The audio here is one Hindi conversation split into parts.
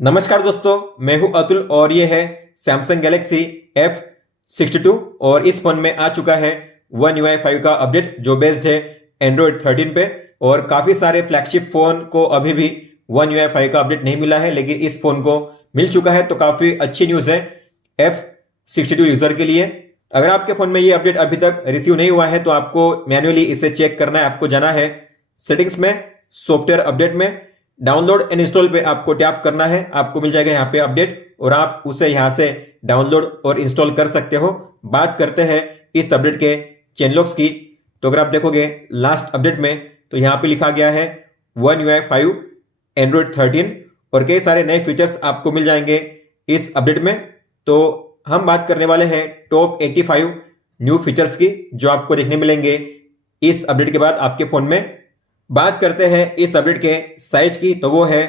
नमस्कार दोस्तों, मैं हूं अतुल और ये है सैमसंग गैलेक्सी F62 और इस फोन में आ चुका है One UI 5 का अपडेट जो बेस्ड है एंड्रॉयड 13 पे। और काफी सारे फ्लैगशिप फोन को अभी भी One UI 5 का अपडेट नहीं मिला है, लेकिन इस फोन को मिल चुका है, तो काफी अच्छी न्यूज है F62 यूजर के लिए। अगर आपके फोन में ये अपडेट अभी तक रिसीव नहीं हुआ है तो आपको मैन्युअली इसे चेक करना है। आपको जाना है सेटिंग्स में, सॉफ्टवेयर अपडेट में, डाउनलोड एंड इंस्टॉल पे आपको टैप करना है। आपको मिल जाएगा यहाँ पे अपडेट और आप उसे यहाँ से डाउनलोड और इंस्टॉल कर सकते हो। बात करते हैं इस अपडेट के चेंजलॉग्स की, तो अगर आप देखोगे लास्ट अपडेट में तो यहाँ पे लिखा गया है One UI 5 एंड्रॉयड 13 और कई सारे नए फीचर्स आपको मिल जाएंगे इस अपडेट में। तो हम बात करने वाले हैं टॉप 85 न्यू फीचर्स की जो आपको देखने मिलेंगे इस अपडेट के बाद आपके फोन में। बात करते हैं इस अपडेट के साइज की, तो वो है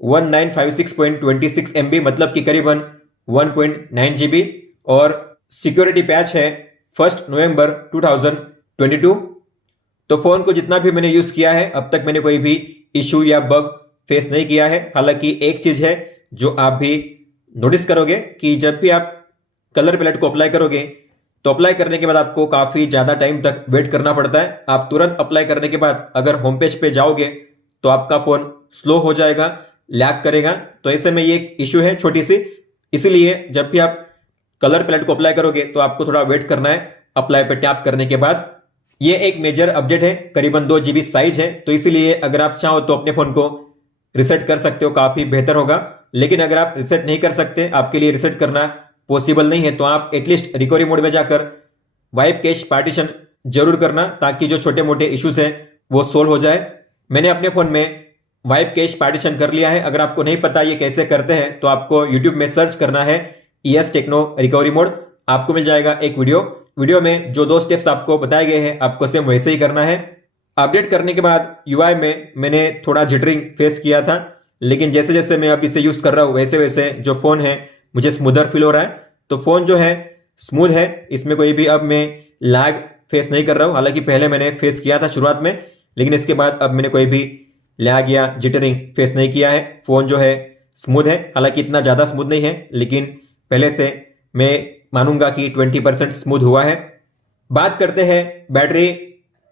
1956.26 MB, मतलब कि करीबन 1.9 GB। और सिक्योरिटी पैच है 1 नवंबर 2022। तो फोन को जितना भी मैंने यूज किया है अब तक मैंने कोई भी इशू या बग फेस नहीं किया है। हालांकि एक चीज है जो आप भी नोटिस करोगे कि जब भी आप कलर पैलेट को अप्लाई करोगे तो अप्लाई करने के बाद आपको काफी ज्यादा टाइम तक वेट करना पड़ता है। आप तुरंत अप्लाई करने के बाद अगर होम पेज पे जाओगे तो आपका फोन स्लो हो जाएगा, लैग करेगा। तो ऐसे में ये एक इश्यू है छोटी सी, इसीलिए जब भी आप कलर पैलेट को अप्लाई करोगे तो आपको थोड़ा वेट करना है अप्लाई पे टैप करने के बाद। ये एक मेजर अपडेट है, करीबन 2 GB साइज है, तो इसीलिए अगर आप चाहो तो अपने फोन को रिसेट कर सकते हो, काफी बेहतर होगा। लेकिन अगर आप रिसेट नहीं कर सकते, आपके लिए रिसेट करना पॉसिबल नहीं है, तो आप एटलीस्ट रिकवरी मोड में जाकर वाइप कैश पार्टीशन जरूर करना, ताकि जो छोटे मोटे इश्यूज हैं वो सोल्व हो जाए। मैंने अपने फोन में वाइप कैश पार्टीशन कर लिया है। अगर आपको नहीं पता ये कैसे करते हैं तो आपको यूट्यूब में सर्च करना है ES टेक्नो रिकवरी मोड, आपको मिल जाएगा एक वीडियो में जो 2 स्टेप्स आपको बताए गए हैं, आपको सेम वैसे ही करना है। अपडेट करने के बाद UI में मैंने थोड़ा जिटरिंग फेस किया था, लेकिन जैसे जैसे मैं अब इसे यूज कर रहा हूं वैसे वैसे जो फोन है मुझे स्मूदर फील हो रहा है। तो फोन जो है स्मूथ है, इसमें कोई भी अब मैं लैग फेस नहीं कर रहा हूं। हालांकि पहले मैंने फेस किया था शुरुआत में, लेकिन इसके बाद अब मैंने कोई भी लैग या जिटरिंग फेस नहीं किया है। फोन जो है स्मूथ है, हालांकि इतना ज्यादा स्मूथ नहीं है, लेकिन पहले से मैं मानूंगा कि 20% स्मूथ हुआ है। बात करते हैं बैटरी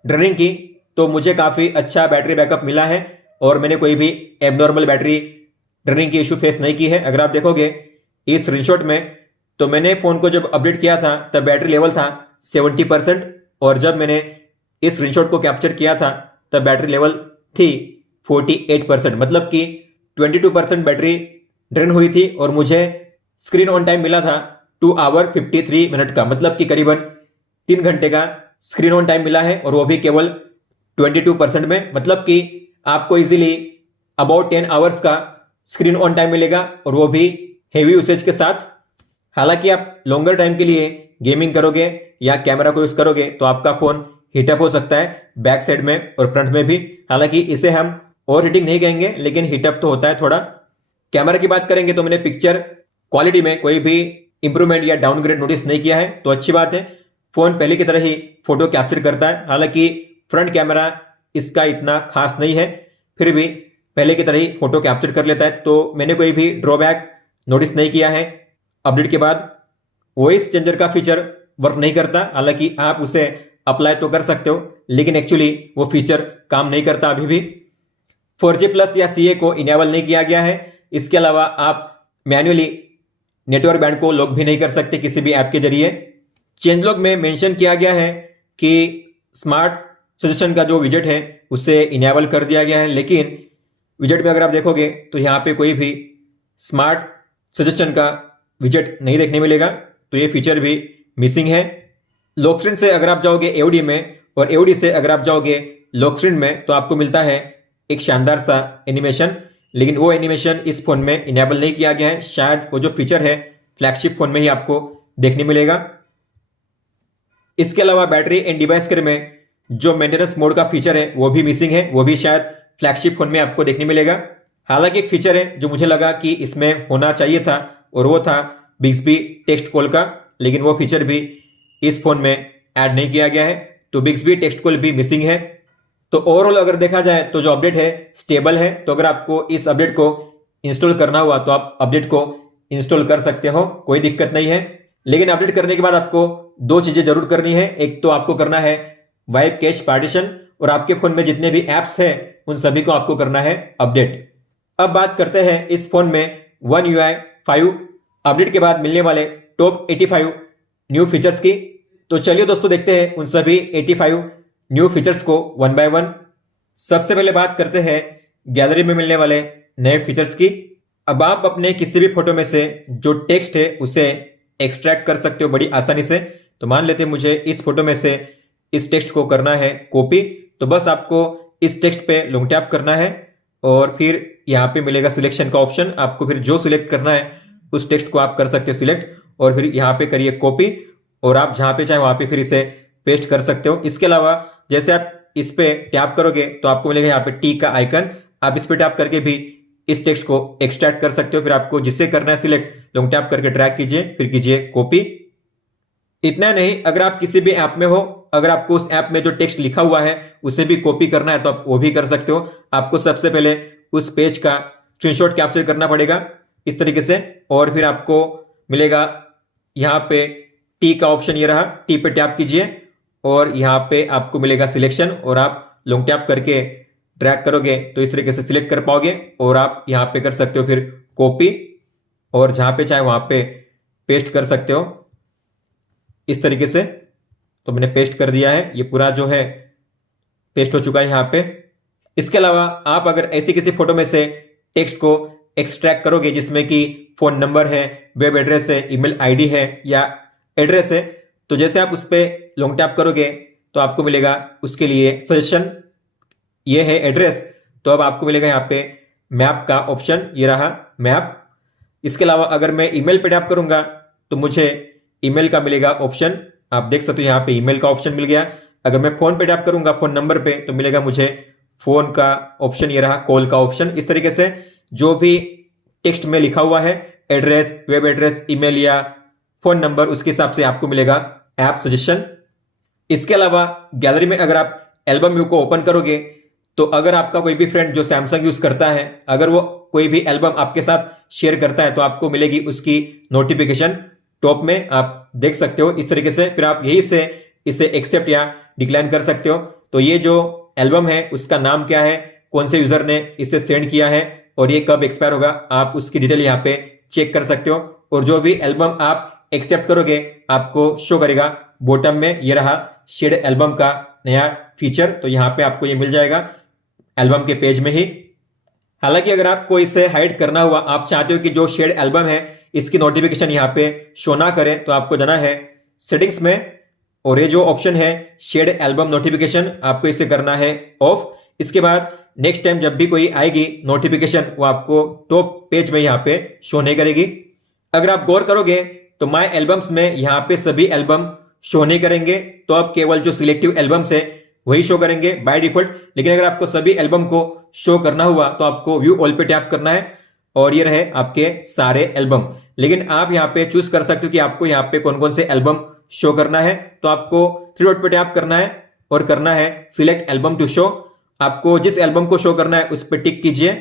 ड्रेनिंग की, तो मुझे काफी अच्छा बैटरी बैकअप मिला है और मैंने कोई भी एबनॉर्मल बैटरी ड्रेनिंग की इशू फेस नहीं की है। अगर आप देखोगे इस स्क्रीनशॉट में, तो मैंने फोन को जब अपडेट किया था तब बैटरी लेवल था 70% और जब मैंने इस स्क्रीनशॉट को कैप्चर किया था तब बैटरी लेवल थी 48%, मतलब कि 22% बैटरी ड्रेन हुई थी। और मुझे स्क्रीन ऑन टाइम मिला था 2 आवर 53 मिनट का, मतलब कि करीबन 3 घंटे का स्क्रीन ऑन टाइम मिला है, और वो भी केवल 22% में। मतलब कि आपको इजीली अबाउट 10 आवर्स का स्क्रीन ऑन टाइम मिलेगा, और वो भी हेवी यूसेज के साथ। हालांकि आप लॉन्गर टाइम के लिए गेमिंग करोगे या कैमरा को यूज करोगे तो आपका फोन हीटअप हो सकता है बैक साइड में और फ्रंट में भी। हालांकि इसे हम ओवर हीटिंग नहीं कहेंगे, लेकिन हीटअप तो होता है थोड़ा। कैमरा की बात करेंगे तो मैंने पिक्चर क्वालिटी में कोई भी इंप्रूवमेंट या डाउनग्रेड नोटिस नहीं किया है, तो अच्छी बात है। फोन पहले की तरह ही फोटो कैप्चर करता है, हालांकि फ्रंट कैमरा इसका इतना खास नहीं है, फिर भी पहले की तरह ही फोटो कैप्चर कर लेता है। तो मैंने कोई भी ड्रॉबैक नोटिस नहीं किया है। अपडेट के बाद वॉइस चेंजर का फीचर वर्क नहीं करता, हालांकि आप उसे अप्लाई तो कर सकते हो, लेकिन एक्चुअली वो फीचर काम नहीं करता अभी भी। 4G+ या CA को इनेबल नहीं किया गया है। इसके अलावा आप मैन्युअली नेटवर्क बैंड को लॉक भी नहीं कर सकते किसी भी ऐप के जरिए। चेंजलॉग में मेंशन किया गया है कि स्मार्ट सजेशन का जो विजेट है उसे इनेबल कर दिया गया है, लेकिन विजेट में अगर आप देखोगे तो यहाँ पे कोई भी स्मार्ट सजेशन का विजेट नहीं देखने मिलेगा, तो ये फीचर भी मिसिंग है। लॉक स्क्रीन से अगर आप जाओगे AOD में और AOD से अगर आप जाओगे लॉक स्क्रीन में तो आपको मिलता है एक शानदार सा एनिमेशन, लेकिन वो एनिमेशन इस फोन में इनेबल नहीं किया गया है। शायद वो जो फीचर है फ्लैगशिप फोन में ही आपको देखने मिलेगा। इसके अलावा बैटरी एंड डिवाइस केयर में जो मेंटेनेंस मोड का फीचर है वो भी मिसिंग है, वो भी शायद फ्लैगशिप फोन में आपको देखने मिलेगा। हालांकि एक फीचर है जो मुझे लगा कि इसमें होना चाहिए था और वो था Bixby टेक्स्ट कॉल का, लेकिन वो फीचर भी इस फोन में ऐड नहीं किया गया है, तो Bixby टेक्स्ट कॉल भी मिसिंग है। तो ओवरऑल अगर देखा जाए तो जो अपडेट है स्टेबल है। तो अगर आपको इस अपडेट को इंस्टॉल करना हुआ तो आप अपडेट को इंस्टॉल कर सकते हो, कोई दिक्कत नहीं है। लेकिन अपडेट करने के बाद आपको दो चीजें जरूर करनी है। एक तो आपको करना है वाइप कैश पार्टीशन, और आपके फोन में जितने भी एप्स हैं उन सभी को आपको करना है अपडेट। अब बात करते हैं इस फोन में One UI 5 अपडेट के बाद मिलने वाले टॉप 85 न्यू फीचर्स की। तो चलिए दोस्तों देखते हैं उन सभी 85 न्यू फीचर्स को वन बाय वन। सबसे पहले बात करते हैं गैलरी में मिलने वाले नए फीचर्स की। अब आप अपने किसी भी फोटो में से जो टेक्स्ट है उसे एक्सट्रैक्ट कर सकते हो बड़ी आसानी से। तो मान लेते हैं मुझे इस फोटो में से इस टेक्स्ट को करना है कॉपी, तो बस आपको इस टेक्स्ट पे लॉन्ग टैप करना है और फिर यहाँ पे मिलेगा सिलेक्शन का ऑप्शन। आपको फिर जो सिलेक्ट करना है उस टेक्स्ट को आप कर सकते हो सिलेक्ट, और फिर यहाँ पे करिए कॉपी, और आप जहां पे चाहे वहां पे फिर इसे पेस्ट कर सकते हो। इसके अलावा जैसे आप इस पे टैप करोगे तो आपको मिलेगा यहाँ पे टी का आइकन, आप इस पे टैप करके भी इस टेक्स्ट को एक्सट्रैक्ट कर सकते हो। फिर आपको जिससे करना है सिलेक्ट, लॉन्ग टैप करके ड्रैग कीजिए, फिर कीजिए कॉपी। इतना नहीं, अगर आप किसी भी ऐप में हो, अगर आपको उस ऐप में जो टेक्स्ट लिखा हुआ है उसे भी कॉपी करना है तो आप वो भी कर सकते हो। आपको सबसे पहले उस पेज का स्क्रीनशॉट कैप्चर करना पड़ेगा इस तरीके से, और फिर आपको मिलेगा यहाँ पे टी का ऑप्शन, ये रहा, टी पे टैप कीजिए और यहाँ पे आपको मिलेगा सिलेक्शन, और आप लॉन्ग टैप करके ड्रैग करोगे तो इस तरीके से सिलेक्ट कर पाओगे, और आप यहाँ पे कर सकते हो फिर कॉपी, और जहां पे चाहे वहां पे पेस्ट कर सकते हो इस तरीके से। तो मैंने पेस्ट कर दिया है, ये पूरा जो है पेस्ट हो चुका है यहाँ पे। इसके अलावा आप अगर ऐसी किसी फोटो में से टेक्स्ट को एक्सट्रैक्ट करोगे जिसमें कि फोन नंबर है, वेब एड्रेस है, ईमेल आईडी है या एड्रेस है, तो जैसे आप उस पर लॉन्ग टैप करोगे तो आपको मिलेगा उसके लिए सजेशन, ये है एड्रेस। तो अब आपको मिलेगा यहाँ पे मैप का ऑप्शन, ये रहा मैप। इसके अलावा अगर मैं ईमेल पे टैप करूंगा तो मुझे ईमेल का मिलेगा ऑप्शन, आप देख सकते हो यहाँ पे ईमेल का ऑप्शन मिल गया। अगर मैं फोन पे टैप करूंगा फोन नंबर पे तो मिलेगा मुझे फोन का ऑप्शन, ये रहा कॉल का ऑप्शन। इस तरीके से जो भी टेक्स्ट में लिखा हुआ है, एड्रेस, वेब एड्रेस, ईमेल या फोन नंबर, उसके हिसाब से आपको मिलेगा ऐप सजेशन। इसके अलावा गैलरी में अगर आप एल्बम व्यू को ओपन करोगे तो अगर आपका कोई भी फ्रेंड जो सैमसंग यूज करता है, अगर वो कोई भी एल्बम आपके साथ शेयर करता है तो आपको मिलेगी उसकी नोटिफिकेशन टॉप में, आप देख सकते हो इस तरीके से। फिर आप यही से इसे एक्सेप्ट या डिक्लाइन कर सकते हो। तो ये जो एल्बम है उसका नाम क्या है, कौन से यूजर ने इसे सेंड किया है और ये कब एक्सपायर होगा, आप उसकी डिटेल यहाँ पे चेक कर सकते हो। और जो भी एल्बम आप एक्सेप्ट करोगे आपको शो करेगा बॉटम में, ये रहा शेड एल्बम का नया फीचर। तो यहाँ पे आपको ये मिल जाएगा एल्बम के पेज में ही। हालांकि अगर आपको इसे हाइड करना हुआ, आप चाहते हो कि जो शेड एल्बम है इसकी नोटिफिकेशन यहाँ पे शो ना करे, तो आपको जाना है सेटिंग्स में, और ये जो ऑप्शन है शेड एल्बम नोटिफिकेशन, आपको इसे करना है ऑफ। इसके बाद नेक्स्ट टाइम जब भी कोई आएगी नोटिफिकेशन वो आपको टॉप पेज में यहाँ पे शो नहीं करेगी। अगर आप गौर करोगे तो माय एल्बम्स में यहाँ पे सभी एल्बम शो नहीं करेंगे, तो अब केवल जो सिलेक्टिव एल्बम्स है वही शो करेंगे बाय डिफॉल्ट। लेकिन अगर आपको सभी एल्बम को शो करना हुआ तो आपको व्यू ऑल पे टैप करना है और ये रहे आपके सारे एल्बम। लेकिन आप यहाँ पे चूज कर सकते हो कि आपको यहाँ पे कौन कौन से एल्बम शो करना है। तो आपको थ्री डॉट पे टैप करना है और करना है सिलेक्ट एल्बम टू शो। आपको जिस एल्बम को शो करना है उस पर टिक कीजिए,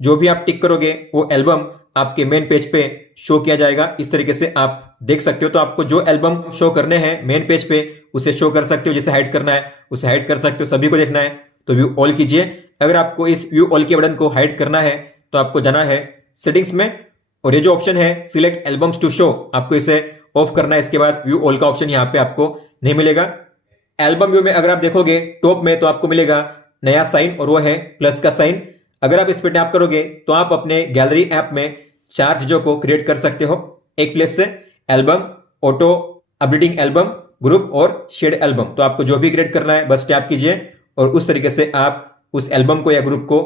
जो भी आप टिक करोगे वो एल्बम आपके मेन पेज पे शो किया जाएगा। इस तरीके से आप देख सकते हो। तो आपको जो एल्बम शो करने हैं मेन पेज पे उसे शो कर सकते हो, जिसे हाइड करना है उसे हाइड कर सकते हो। सभी को देखना है तो व्यू ऑल कीजिए। अगर आपको इस व्यू ऑल के बटन को हाइड करना है तो आपको जाना है सेटिंग्स में, और ये जो ऑप्शन है सिलेक्ट एल्बम्स टू शो, आपको इसे ऑफ करना है। इसके बाद व्यू ऑल का ऑप्शन यहाँ पे आपको नहीं मिलेगा। एल्बम व्यू में अगर आप देखोगे टॉप में तो आपको मिलेगा नया साइन, और वो है प्लस का साइन। अगर आप इस पर टैप करोगे तो आप अपने गैलरी ऐप में 4 चीजों को क्रिएट कर सकते हो एक प्लेस से, album, auto updating album, group और शेड एल्बम। तो आपको जो भी क्रिएट करना है बस टैप कीजिए और उस तरीके से आप उस एल्बम को या ग्रुप को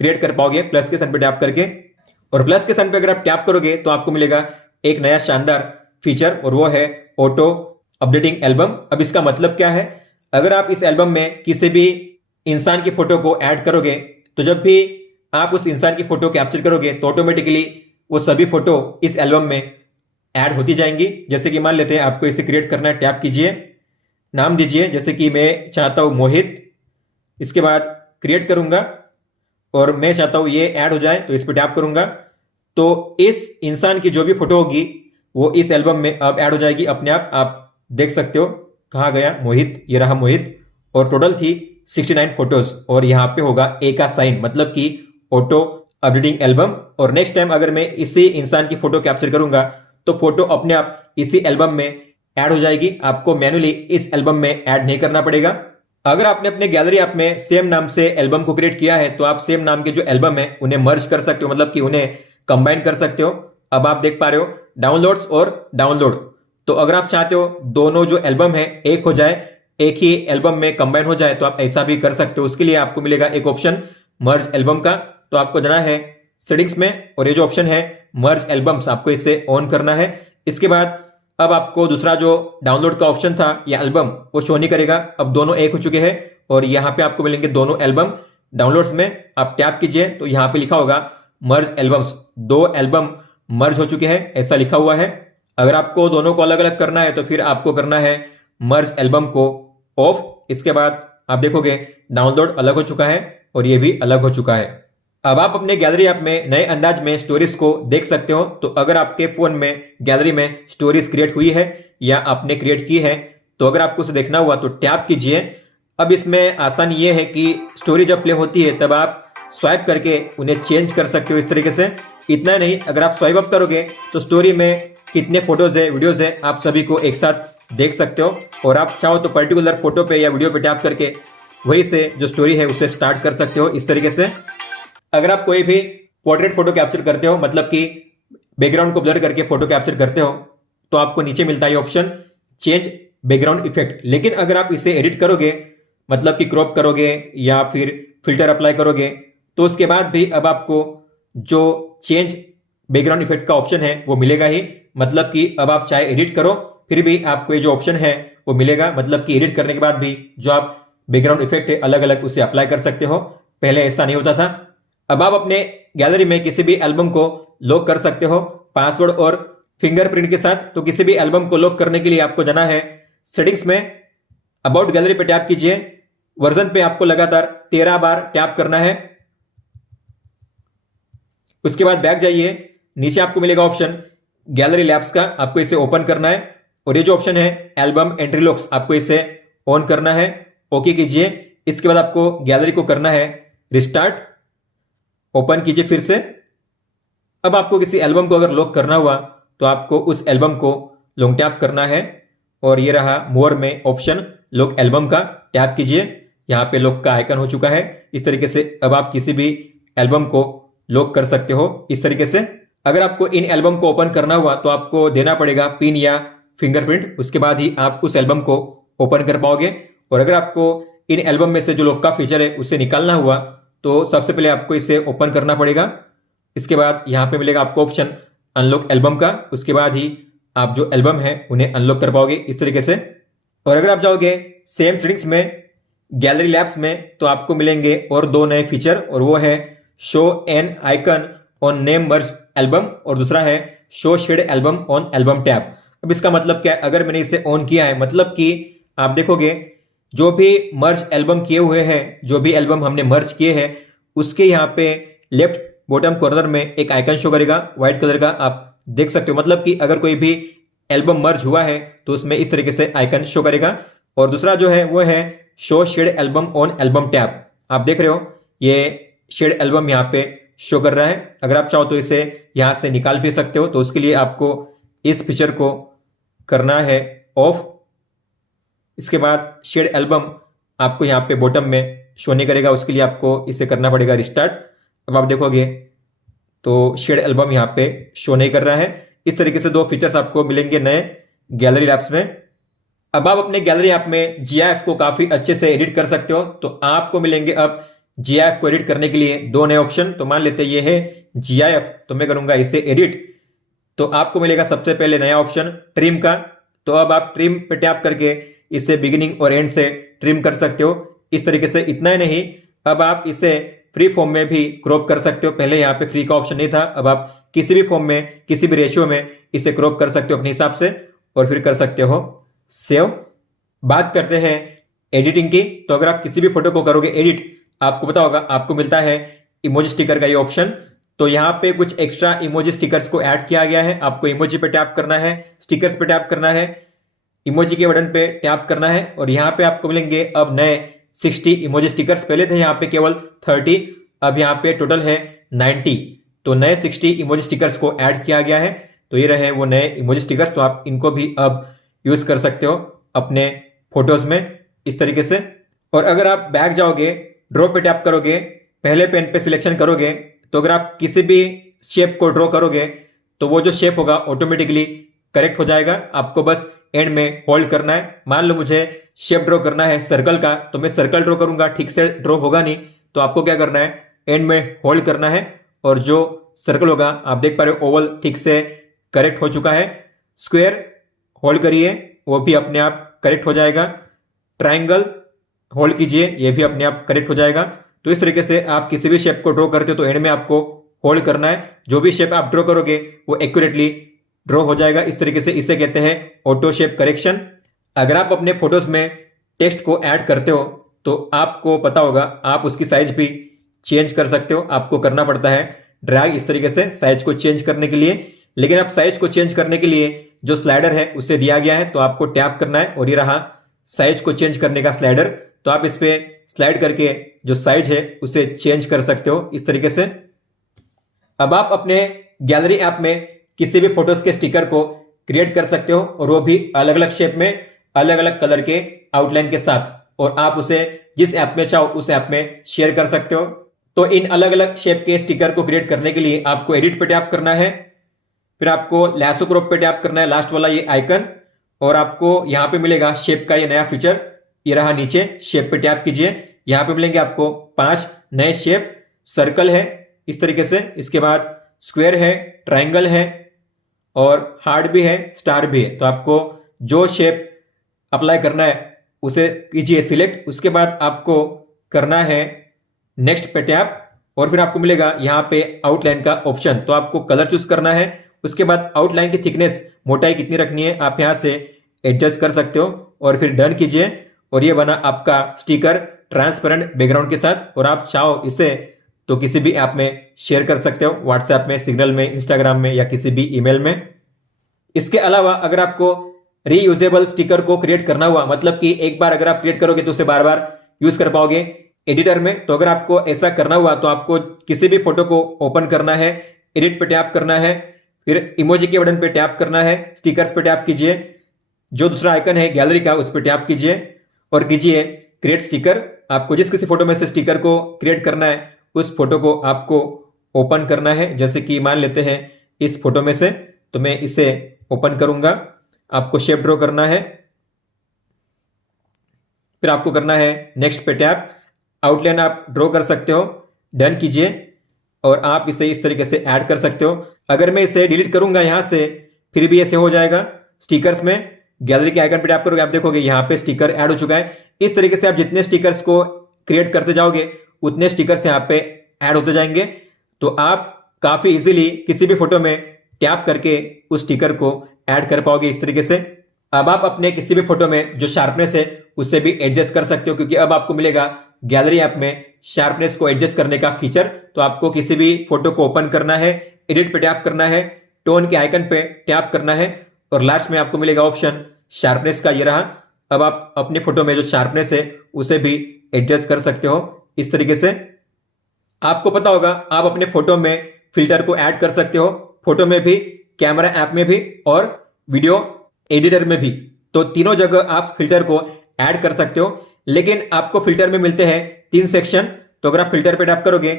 क्रिएट कर पाओगे प्लस के साइन पे टैप करके। और प्लस के साइन पे अगर आप टैप करोगे तो आपको मिलेगा एक नया शानदार फीचर, और वो है ऑटो अपडेटिंग एल्बम। अब इसका मतलब क्या है, अगर आप इस एल्बम में किसी भी इंसान की फोटो को ऐड करोगे तो जब भी आप उस इंसान की फोटो कैप्चर करोगे तो ऑटोमेटिकली वो सभी फोटो इस एल्बम में ऐड होती जाएंगी। जैसे कि मान लेते हैं आपको इसे क्रिएट करना है, टैप कीजिए, नाम दीजिए, जैसे कि मैं चाहता हूं मोहित। इसके बाद क्रिएट करूंगा और मैं चाहता हूं ये ऐड हो जाए, तो इस पर टैप करूंगा तो इस इंसान की जो भी फोटो होगी वो इस एल्बम में अब ऐड हो जाएगी अपने आप देख सकते हो। कहाँ गया मोहित, ये रहा मोहित, और टोटल थी 69 फोटोज, और यहाँ पे होगा ए का साइन, मतलब कि ऑटो अपडेटिंग एल्बम। और नेक्स्ट टाइम अगर मैं इसी इंसान की फोटो कैप्चर करूंगा तो फोटो अपने आप इसी एल्बम में ऐड हो जाएगी, आपको मैन्युअली इस एल्बम में ऐड नहीं करना पड़ेगा। अगर आपने अपने गैलरी ऐप में सेम नाम से एल्बम को क्रिएट किया है तो आप सेम नाम के जो एल्बम है उन्हें मर्ज कर सकते हो, मतलब कि उन्हें कंबाइन कर सकते हो। अब आप देख पा रहे हो डाउनलोड्स और डाउनलोड, तो अगर आप चाहते हो दोनों जो एल्बम है एक हो जाए, एक ही एल्बम में कंबाइन हो जाए, तो आप ऐसा भी कर सकते हो। उसके लिए आपको मिलेगा एक ऑप्शन मर्ज एल्बम का, तो आपको जाना है सेटिंग्स में और ये जो ऑप्शन है मर्ज एल्बम्स आपको इसे ऑन करना है। इसके बाद अब आपको दूसरा जो डाउनलोड का ऑप्शन था या एल्बम वो शो नहीं करेगा, अब दोनों एक हो चुके हैं और यहाँ पे आपको मिलेंगे दोनों एल्बम। डाउनलोड्स में आप टैप कीजिए तो यहाँ पे लिखा होगा मर्ज एल्बम्स, दो एल्बम मर्ज हो चुके हैं ऐसा लिखा हुआ है। अगर आपको दोनों को अलग अलग करना है तो फिर आपको करना है मर्ज एल्बम को ऑफ। इसके बाद आप देखोगे डाउनलोड अलग हो चुका है और ये भी अलग हो चुका है। अब आप अपने गैलरी ऐप में नए अंदाज में स्टोरीज को देख सकते हो। तो अगर आपके फोन में गैलरी में स्टोरीज क्रिएट हुई है या आपने क्रिएट की है तो अगर आपको उसे देखना हुआ तो टैप कीजिए। अब इसमें आसानी ये है कि स्टोरी जब प्ले होती है तब आप स्वाइप करके उन्हें चेंज कर सकते हो इस तरीके से। इतना नहीं, अगर आप स्वाइप अप करोगे तो स्टोरी में कितने फोटोज है वीडियोज है आप सभी को एक साथ देख सकते हो, और आप चाहो तो पर्टिकुलर फोटो पे या वीडियो पे टैप करके वही से जो स्टोरी है उसे स्टार्ट कर सकते हो इस तरीके से। अगर आप कोई भी पोर्ट्रेट फोटो कैप्चर करते हो, मतलब कि बैकग्राउंड को ब्लर करके फोटो कैप्चर करते हो, तो आपको नीचे मिलता है ऑप्शन चेंज बैकग्राउंड इफेक्ट। लेकिन अगर आप इसे एडिट करोगे, मतलब कि क्रॉप करोगे या फिर फिल्टर अप्लाई करोगे, तो उसके बाद भी अब आपको जो चेंज बैकग्राउंड इफेक्ट का ऑप्शन है वो मिलेगा ही। मतलब कि अब आप चाहे एडिट करो फिर भी आपको ये जो ऑप्शन है वो मिलेगा, मतलब कि एडिट करने के बाद भी जो आप बैकग्राउंड इफेक्ट है अलग अलग उसे अप्लाई कर सकते हो। पहले ऐसा नहीं होता था। अब आप अपने गैलरी में किसी भी एल्बम को लॉक कर सकते हो पासवर्ड और फिंगरप्रिंट के साथ। तो किसी भी एल्बम को लॉक करने के लिए आपको जाना है सेटिंग्स में, अबाउट गैलरी पे टैप कीजिए, वर्जन पे आपको लगातार 13 बार टैप करना है। उसके बाद बैक जाइए, नीचे आपको मिलेगा ऑप्शन गैलरी लैब्स का, आपको इसे ओपन करना है और ये जो ऑप्शन है एल्बम एंट्री लॉक्स आपको इसे ऑन करना है, ओके कीजिए। इसके बाद आपको गैलरी को करना है रिस्टार्ट, ओपन कीजिए फिर से। अब आपको किसी एल्बम को अगर लॉक करना हुआ तो आपको उस एल्बम को लॉन्ग टैप करना है और ये रहा मोर में ऑप्शन लॉक एल्बम का, टैप कीजिए, यहाँ पे लॉक का आइकन हो चुका है। इस तरीके से अब आप किसी भी एल्बम को लॉक कर सकते हो इस तरीके से। अगर आपको इन एल्बम को ओपन करना हुआ तो आपको देना पड़ेगा पिन या फिंगरप्रिंट, उसके बाद ही आप उस एल्बम को ओपन कर पाओगे। और अगर आपको इन एल्बम में से जो लॉक का फीचर है उसे निकालना हुआ तो सबसे पहले आपको इसे ओपन करना पड़ेगा। इसके बाद यहाँ पे मिलेगा आपको ऑप्शन अनलॉक एल्बम का, उसके बाद ही आप जो एल्बम है उन्हें अनलॉक कर पाओगे इस तरीके से। और अगर आप जाओगे सेम सेटिंग्स में गैलरी लैब्स में तो आपको मिलेंगे और दो नए फीचर, और वो है show an icon on name merge album और दूसरा है show shared album on album tab. अब इसका मतलब क्या है, अगर मैंने इसे ऑन किया है मतलब कि आप देखोगे जो भी मर्ज एल्बम किए हुए हैं, जो भी एल्बम हमने मर्ज किए हैं उसके यहाँ पे लेफ्ट बॉटम कॉर्नर में एक आइकन शो करेगा व्हाइट कलर का, आप देख सकते हो। मतलब कि अगर कोई भी एल्बम मर्ज हुआ है तो उसमें इस तरीके से आइकन शो करेगा। और दूसरा जो है वो है show shared album on album tab, आप देख रहे हो ये शेड एल्बम यहाँ पे शो कर रहा है। अगर आप चाहो तो इसे यहाँ से निकाल भी सकते हो, तो उसके लिए आपको इस फीचर को करना है ऑफ। इसके बाद शेड एल्बम आपको यहाँ पे बॉटम में शो नहीं करेगा, उसके लिए आपको इसे करना पड़ेगा रिस्टार्ट। अब आप देखोगे तो शेड एल्बम यहाँ पे शो नहीं कर रहा है। इस तरीके से दो फीचर्स आपको मिलेंगे नए गैलरी ऐप्स में। अब आप अपने गैलरी ऐप में जीआईएफ को काफी अच्छे से एडिट कर सकते हो। तो आपको मिलेंगे अब जीआईएफ को एडिट करने के लिए दो नए ऑप्शन। तो मान लेते ये है जीआईएफ, तो मैं करूंगा इसे एडिट। तो आपको मिलेगा सबसे पहले नया ऑप्शन ट्रिम का। तो अब आप ट्रिम पे टैप करके इसे बिगिनिंग और एंड से ट्रिम कर सकते हो इस तरीके से। इतना ही नहीं, अब आप इसे फ्री फॉर्म में भी क्रॉप कर सकते हो। पहले यहाँ पे फ्री का ऑप्शन नहीं था, अब आप किसी भी फॉर्म में किसी भी रेशियो में इसे क्रॉप कर सकते हो अपने हिसाब से और फिर कर सकते हो सेव। बात करते हैं एडिटिंग की। तो अगर आप किसी भी फोटो को करोगे एडिट, आपको पता होगा आपको मिलता है इमोजी स्टिकर का ये ऑप्शन। तो यहाँ पे कुछ एक्स्ट्रा इमोजी स्टिकर्स को ऐड किया गया है। आपको इमोजी पे टैप करना है, स्टिकर्स पे टैप करना है, इमोजी के बटन पे टैप करना है और यहाँ पे आपको मिलेंगे अब नए 60 इमोजी स्टिकर्स। पहले थे यहाँ पे केवल 30, अब यहाँ पे टोटल है 90। तो नए 60 इमोजी स्टिकर्स को ऐड किया गया है। तो ये रहे वो नए इमोजी स्टिकर्स। तो आप इनको भी अब यूज कर सकते हो अपने फोटोज में इस तरीके से। और अगर आप बैक जाओगे, ड्रॉ पे टैप करोगे, पहले पेन पे सिलेक्शन करोगे, तो अगर आप किसी भी शेप को ड्रॉ करोगे तो वो जो शेप होगा ऑटोमेटिकली करेक्ट हो जाएगा। आपको बस एंड में होल्ड करना है। मान लो मुझे शेप ड्रॉ करना है सर्कल का, तो मैं सर्कल ड्रॉ करूंगा, ठीक से ड्रॉ होगा नहीं, तो आपको क्या करना है, एंड में होल्ड करना है और जो सर्कल होगा आप देख पा रहे हो ओवल ठीक से करेक्ट हो चुका है। स्क्वायर होल्ड करिए, वो भी अपने आप करेक्ट हो जाएगा। ट्राइंगल होल्ड कीजिए, ये भी अपने आप करेक्ट हो जाएगा। तो इस तरीके से आप किसी भी शेप को ड्रॉ करते हो तो एंड में आपको होल्ड करना है। जो भी शेप आप ड्रॉ करोगे वो एक्यूरेटली ड्रॉ हो जाएगा इस तरीके से। इसे कहते हैं ऑटो शेप करेक्शन। अगर आप अपने फोटोज में टेक्स्ट को ऐड करते हो तो आपको पता होगा आप उसकी साइज भी चेंज कर सकते हो। आपको करना पड़ता है ड्रैग इस तरीके से साइज को चेंज करने के लिए। लेकिन आप साइज को चेंज करने के लिए जो स्लाइडर है उसे दिया गया है, तो आपको टैप करना है और ये रहा साइज को चेंज करने का स्लाइडर। तो आप इस पे स्लाइड करके जो साइज है उसे चेंज कर सकते हो इस तरीके से। अब आप अपने गैलरी ऐप में किसी भी फोटोज के स्टिकर को क्रिएट कर सकते हो और वो भी अलग अलग शेप में, अलग अलग कलर के आउटलाइन के साथ, और आप उसे जिस ऐप में चाहो उस ऐप में शेयर कर सकते हो। तो इन अलग अलग शेप के स्टिकर को क्रिएट करने के लिए आपको एडिट पे टैप करना है, फिर आपको लैसो क्रॉप पे टैप करना है, लास्ट वाला ये आइकन, और आपको यहाँ पे मिलेगा शेप का ये नया फीचर। ये रहा नीचे, शेप पे टैप कीजिए, यहाँ पे मिलेंगे आपको 5 नए शेप। सर्कल है इस तरीके से, इसके बाद स्क्वायर है, ट्राइंगल है और हार्ट भी है, स्टार भी है। तो आपको जो शेप अप्लाई करना है उसे कीजिए सिलेक्ट। उसके बाद आपको करना है नेक्स्ट पे टैप और फिर आपको मिलेगा यहाँ पे आउटलाइन का ऑप्शन। तो आपको कलर चूज करना है। उसके बाद आउटलाइन की थिकनेस, मोटाई कितनी रखनी है आप यहाँ से एडजस्ट कर सकते हो और फिर डन कीजिए। और ये बना आपका स्टिकर ट्रांसपेरेंट बैकग्राउंड के साथ। और आप चाहो इसे तो किसी भी ऐप में शेयर कर सकते हो, व्हाट्सएप में, सिग्नल में, इंस्टाग्राम में या किसी भी ईमेल में। इसके अलावा अगर आपको रीयूजेबल स्टिकर को क्रिएट करना हुआ, मतलब कि एक बार अगर आप क्रिएट करोगे तो उसे बार बार यूज कर पाओगे एडिटर में, तो अगर आपको ऐसा करना हुआ तो आपको किसी भी फोटो को ओपन करना है, एडिट पे टैप करना है, फिर इमोजी के बटन पे टैप करना है, स्टिकर्स पे टैप कीजिए, जो दूसरा आइकन है गैलरी का उस पर टैप कीजिए और कीजिए क्रिएट स्टिकर। आपको जिस किसी फोटो में से स्टिकर को क्रिएट करना है उस फोटो को आपको ओपन करना है। जैसे कि मान लेते हैं इस फोटो में से, तो मैं इसे ओपन करूंगा। आपको शेप ड्रॉ करना है, फिर आपको करना है नेक्स्ट पे टैप। आउटलाइन आप ड्रॉ कर सकते हो, डन कीजिए और आप इसे इस तरीके से ऐड कर सकते हो। अगर मैं इसे डिलीट करूंगा यहां से फिर भी ऐसे हो जाएगा। स्टिकर्स में गैलरी के आइकन पे टैप करोगे, आप देखोगे यहाँ पे स्टिकर ऐड हो चुका है। इस तरीके से आप जितने स्टिकर्स को क्रिएट करते जाओगे उतने स्टिकर्स यहाँ पे ऐड होते जाएंगे। तो आप काफी इजीली किसी भी फोटो में टैप करके उस स्टिकर को ऐड कर पाओगे इस तरीके से। अब आप अपने किसी भी फोटो में जो शार्पनेस है उसे भी एडजस्ट कर सकते हो, क्योंकि अब आपको मिलेगा गैलरी ऐप में शार्पनेस को एडजस्ट करने का फीचर। तो आपको किसी भी फोटो को ओपन करना है, एडिट पे टैप करना है, टोन के आइकन पे टैप करना है और लास्ट में आपको मिलेगा ऑप्शन शार्पनेस का, ये रहा। अब आप अपने फोटो में जो शार्पनेस है उसे भी एडजस्ट कर सकते हो इस तरीके से। आपको पता होगा आप अपने फोटो में फिल्टर को ऐड कर सकते हो, फोटो में भी, कैमरा ऐप में भी और वीडियो एडिटर में भी। तो तीनों जगह आप फिल्टर को ऐड कर सकते हो। लेकिन आपको फिल्टर में मिलते हैं 3 सेक्शन। तो अगर आप फिल्टर पे टैप करोगे